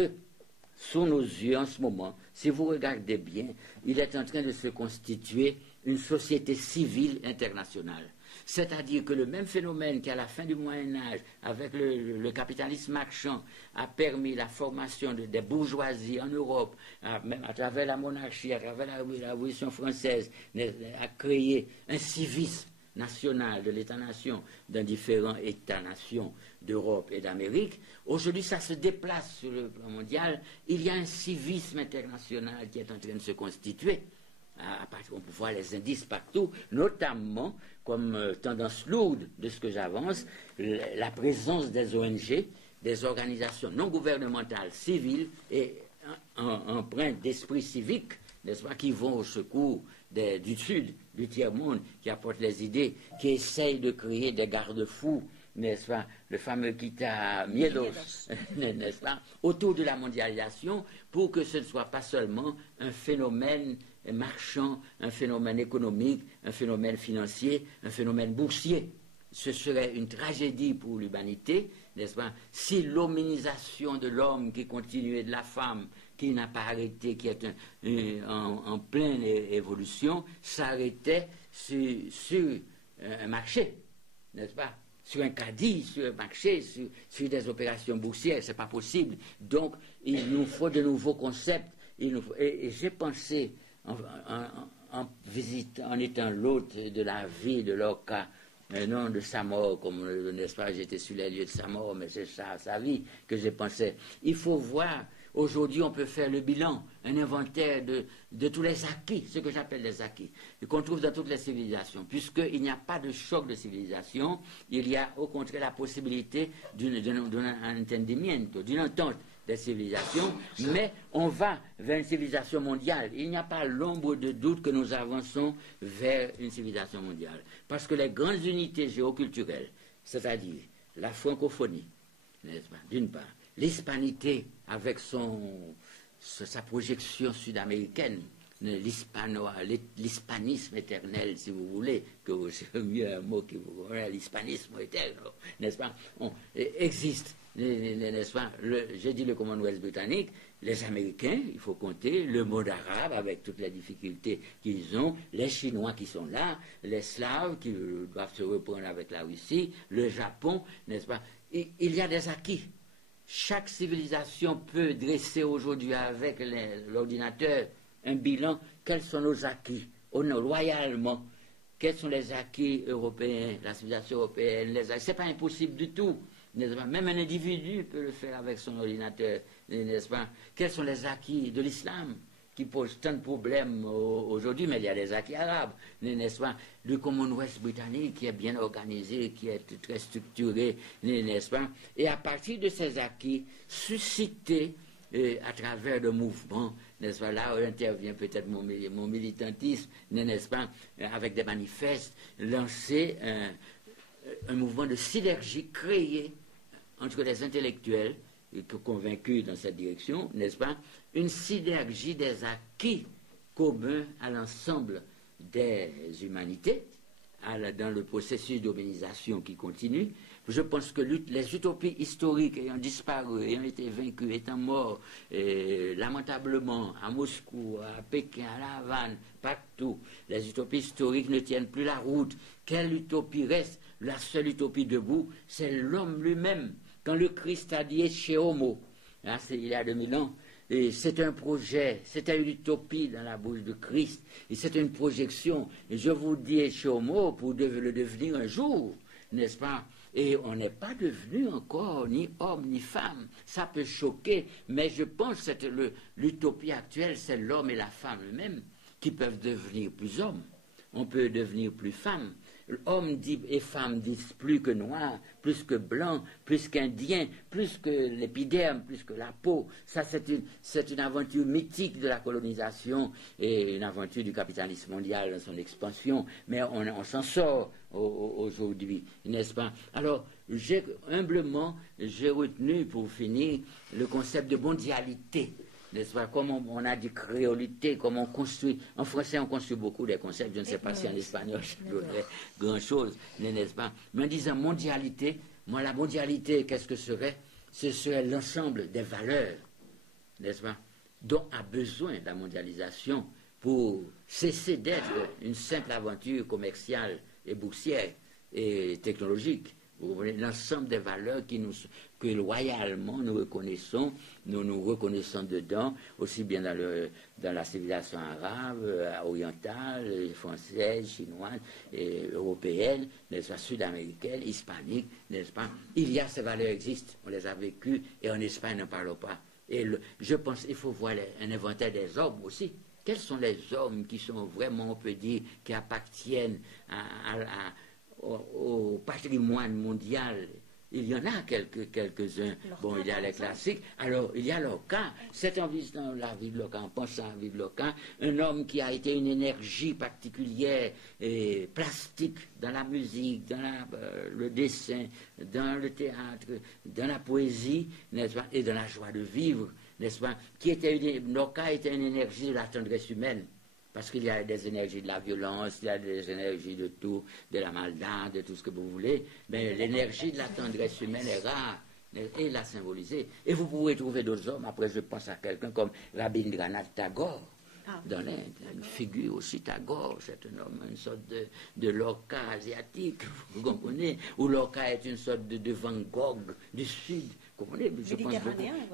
sous nos yeux en ce moment, si vous regardez bien, il est en train de se constituer une société civile internationale. C'est-à-dire que le même phénomène qu'à la fin du Moyen-Âge, avec le capitalisme marchand, a permis la formation des bourgeoisies en Europe, même à travers la monarchie, à travers la Révolution française, a créé un civisme national de l'État-nation dans différents États-nations d'Europe et d'Amérique. Aujourd'hui, ça se déplace sur le plan mondial. Il y a un civisme international qui est en train de se constituer. On peut voir les indices partout, notamment comme tendance lourde de ce que j'avance, la présence des ONG, des organisations non gouvernementales civiles et empreintes d'esprit civique, n'est-ce pas, qui vont au secours du Sud, du tiers-monde, qui apportent les idées, qui essayent de créer des garde-fous, n'est-ce pas, le fameux Kita Miedos, n'est-ce pas, autour de la mondialisation, pour que ce ne soit pas seulement un phénomène marchand, un phénomène économique, un phénomène financier, un phénomène boursier. Ce serait une tragédie pour l'humanité, n'est-ce pas, si l'hominisation de l'homme qui continue et de la femme qui n'a pas arrêté, qui est en pleine évolution, s'arrêtait sur un marché, n'est-ce pas, sur un caddie, sur un marché, sur des opérations boursières. Ce n'est pas possible. Donc, il nous faut de nouveaux concepts. Et j'ai pensé, en visitant, en étant l'hôte de la vie de Lorca, non de sa mort, comme, n'est-ce pas, j'étais sur les lieux de sa mort, mais c'est sa vie que j'ai pensé. Il faut voir, aujourd'hui, on peut faire le bilan, un inventaire de tous les acquis, ce que j'appelle les acquis, qu'on trouve dans toutes les civilisations. Puisqu'il n'y a pas de choc de civilisation, il y a au contraire la possibilité d'un entendimiento, d'une entente des civilisations, mais on va vers une civilisation mondiale. Il n'y a pas l'ombre de doute que nous avançons vers une civilisation mondiale. Parce que les grandes unités géoculturelles, c'est-à-dire la francophonie, n'est-ce pas, d'une part, l'hispanité avec sa projection sud-américaine, l'hispanisme éternel, si vous voulez, que c'est mieux un mot qui vous connaît, l'hispanisme éternel, n'est-ce pas, existe. N'est-ce pas, j'ai dit le Commonwealth britannique, les Américains, il faut compter, le monde arabe avec toutes les difficultés qu'ils ont, les Chinois qui sont là, les Slaves qui doivent se reprendre avec la Russie, le Japon, n'est-ce pas, il y a des acquis. Chaque civilisation peut dresser aujourd'hui avec l'ordinateur un bilan, quels sont nos acquis, loyalement, quels sont les acquis européens, la civilisation européenne, c'est pas impossible du tout. Même un individu peut le faire avec son ordinateur, n'est-ce pas? Quels sont les acquis de l'islam qui posent tant de problèmes aujourd'hui, mais il y a des acquis arabes, n'est-ce pas? Le Commonwealth britannique qui est bien organisé, qui est très structuré, n'est-ce pas? Et à partir de ces acquis, susciter à travers le mouvement, n'est-ce pas? Là intervient peut-être mon militantisme, n'est-ce pas? Avec des manifestes, lancer un mouvement de synergie créé entre les intellectuels convaincus dans cette direction, n'est-ce pas, une synergie des acquis communs à l'ensemble des humanités, dans le processus d'urbanisation qui continue. Je pense que les utopies historiques ayant disparu, ayant été vaincues, étant morts, lamentablement, à Moscou, à Pékin, à La Havane, partout, les utopies historiques ne tiennent plus la route. Quelle utopie reste? La seule utopie debout, c'est l'homme lui-même. Quand le Christ a dit « chez Homo », il y a 2000 ans, et c'est un projet, c'était une utopie dans la bouche de Christ, et c'est une projection. Et je vous dis « chez Homo » pour le devenir un jour, n'est-ce pas? Et on n'est pas devenu encore ni homme ni femme. Ça peut choquer, mais je pense que l'utopie actuelle, c'est l'homme et la femme eux-mêmes qui peuvent devenir plus hommes. On peut devenir plus femme. Homme et femme disent plus que noir, plus que blanc, plus qu'indien, plus que l'épiderme, plus que la peau. Ça, c'est une aventure mythique de la colonisation et une aventure du capitalisme mondial dans son expansion. Mais on s'en sort aujourd'hui, n'est-ce pas? Alors, humblement, j'ai retenu, pour finir, le concept de mondialité n'est-ce pas? Comme on a dit créolité, comme on construit. En français, on construit beaucoup des concepts. Je ne sais pas si en espagnol, je voudrais grand-chose, n'est-ce pas? Mais en disant mondialité, moi, la mondialité, qu'est-ce que serait? Ce serait l'ensemble des valeurs, n'est-ce pas? Dont a besoin la mondialisation pour cesser d'être une simple aventure commerciale et boursière et technologique. Vous voyez, l'ensemble des valeurs que loyalement nous reconnaissons, nous reconnaissons dedans, aussi bien dans la civilisation arabe, orientale, française, chinoise, européenne, n'est-ce pas, sud-américaine, hispanique, n'est-ce pas? Il y a ces valeurs existent, on les a vécues, et en Espagne, n'en parle pas. Et je pense qu'il faut voir un inventaire des hommes aussi. Quels sont les hommes qui sont vraiment, on peut dire, qui appartiennent au patrimoine mondial? Il y en a quelques-uns. Bon, il y a les classiques. Alors, il y a Lorca. C'est en visitant la vie de Lorca, en pensant à la vie de Lorca, un homme qui a été une énergie particulière et plastique dans la musique, dans le dessin, dans le théâtre, dans la poésie, n'est-ce pas, et dans la joie de vivre, n'est-ce pas, Lorca était une énergie de la tendresse humaine. Parce qu'il y a des énergies de la violence, il y a des énergies de tout, de la maldade, de tout ce que vous voulez. Mais l'énergie de la tendresse humaine est rare et la symboliser. Et vous pouvez trouver d'autres hommes. Après, je pense à quelqu'un comme Rabindranath Tagore. Dans l'Inde, une figure aussi, Tagore, c'est un homme, une sorte de Lorca asiatique, vous comprenez? Ou Lorca est une sorte de Van Gogh du Sud.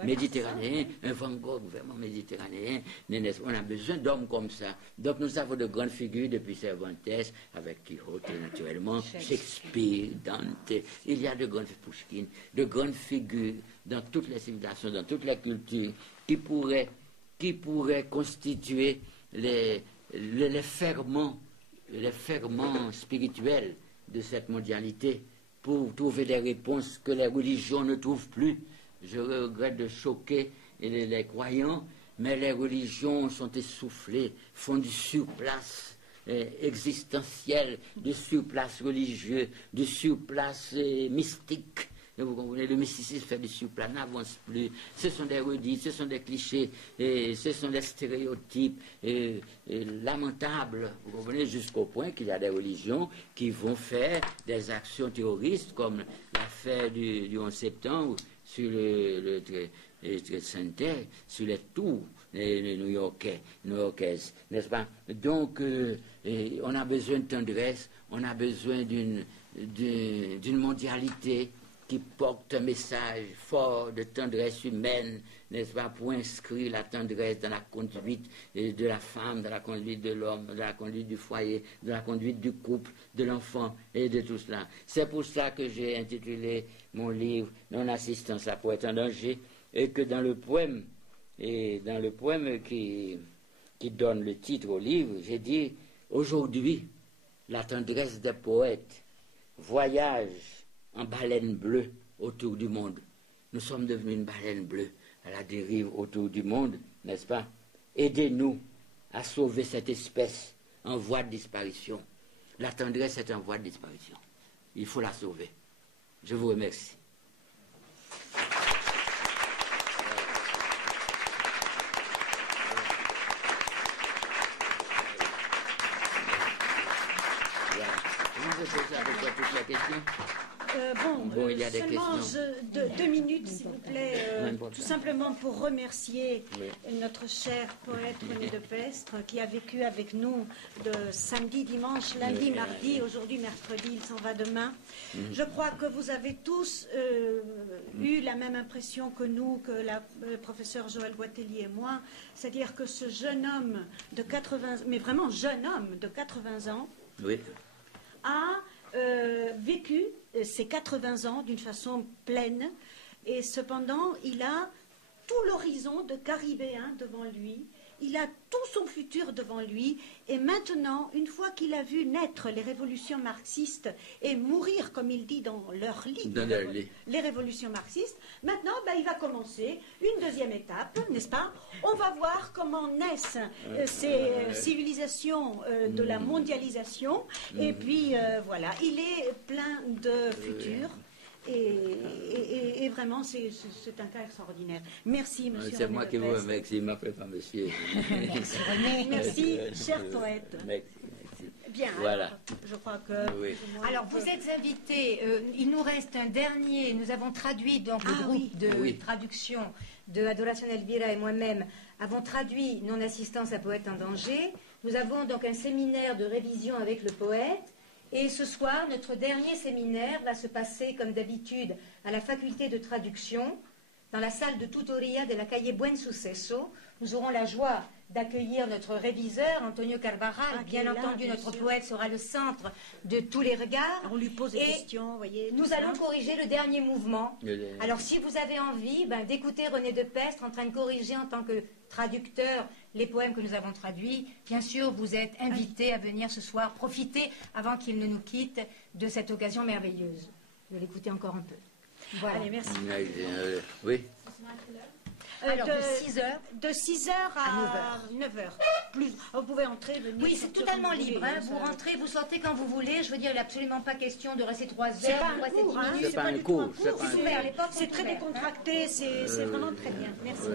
Méditerranéen, un Van Gogh vraiment méditerranéen. On a besoin d'hommes comme ça. Donc nous avons de grandes figures depuis Cervantes, avec Quixote naturellement, Shakespeare, Dante. Il y a de grandes Pouchkine, de grandes figures dans toutes les civilisations, dans toutes les cultures, qui pourraient constituer les ferments spirituels de cette mondialité, pour trouver des réponses que les religions ne trouvent plus. Je regrette de choquer les croyants, mais les religions sont essoufflées, font du surplace existentiel, du surplace religieux, du surplace mystique. Vous comprenez, le mysticisme fait du surplace, n'avance plus. Ce sont des redites, ce sont des clichés, et ce sont des stéréotypes lamentables. Vous comprenez, jusqu'au point qu'il y a des religions qui vont faire des actions terroristes, comme l'affaire du 11 septembre sur le Trade Center, sur les tours new-yorkaises, n'est-ce pas? Donc, on a besoin de tendresse, on a besoin d'une mondialité qui porte un message fort de tendresse humaine, n'est-ce pas, pour inscrire la tendresse dans la conduite de la femme, dans la conduite de l'homme, dans la conduite du foyer, dans la conduite du couple, de l'enfant et de tout cela. C'est pour ça que j'ai intitulé mon livre « Non-assistance à poète en danger » et que dans le poème qui donne le titre au livre, j'ai dit « Aujourd'hui, la tendresse des poètes voyage en baleine bleue autour du monde. Nous sommes devenus une baleine bleue à la dérive autour du monde, n'est-ce pas? Aidez-nous à sauver cette espèce en voie de disparition. La tendresse est en voie de disparition. Il faut la sauver. Je vous remercie. Toutes les questions. Il y a des questions. 2 minutes, s'il vous plaît, tout simplement pour remercier notre cher poète René de Pestre, qui a vécu avec nous de samedi, dimanche, lundi, mardi, aujourd'hui, mercredi, il s'en va demain. Je crois que vous avez tous eu la même impression que nous, que le professeur Joël Boitellier et moi, c'est-à-dire que ce jeune homme de 80, mais vraiment jeune homme de 80 ans, a vécu ses 80 ans d'une façon pleine, et cependant il a tout l'horizon de Caribéen devant lui, il a tout son futur devant lui, et maintenant, une fois qu'il a vu naître les révolutions marxistes et mourir, comme il dit dans leur livre, les révolutions marxistes, maintenant il va commencer une deuxième étape, n'est-ce pas? On va voir comment naissent ces civilisations de la mondialisation, et puis voilà, il est plein de futur. Et vraiment, c'est un cas extraordinaire. Merci, monsieur. C'est moi qui vous remercie, ne m'appelez pas monsieur. Merci, René. Merci, cher poète. Merci. Bien, voilà. Alors, je crois que... Oui. Alors, vous êtes invités. Il nous reste un dernier. Nous avons traduit, donc le groupe de traduction de Adoration Elvira et moi-même avons traduit Non-assistance à poète en danger. Nous avons donc un séminaire de révision avec le poète. Et ce soir, notre dernier séminaire va se passer, comme d'habitude, à la faculté de traduction, dans la salle de tutoria de la calle Buen Suceso. Nous aurons la joie d'accueillir notre réviseur, Antonio Carvajal. Bien entendu, notre poète sera le centre de tous les regards. On lui pose des questions, voyez. Nous allons corriger le dernier mouvement. Alors, si vous avez envie d'écouter René de Pestre en train de corriger en tant que traducteur les poèmes que nous avons traduits, bien sûr, vous êtes invités à venir ce soir profiter, avant qu'il ne nous quitte, de cette occasion merveilleuse. Je vais l'écouter encore un peu. Voilà. Allez, merci. Oui. Alors, de 6h. De 6h à 9h. Plus, vous pouvez entrer, venir. Oui, c'est totalement libre. Vous rentrez, vous sortez quand vous voulez. Je veux dire, il n'est absolument pas question de rester 3 heures. C'est pas un cours, hein. C'est pas un cours. C'est très décontracté, c'est vraiment très bien. Merci.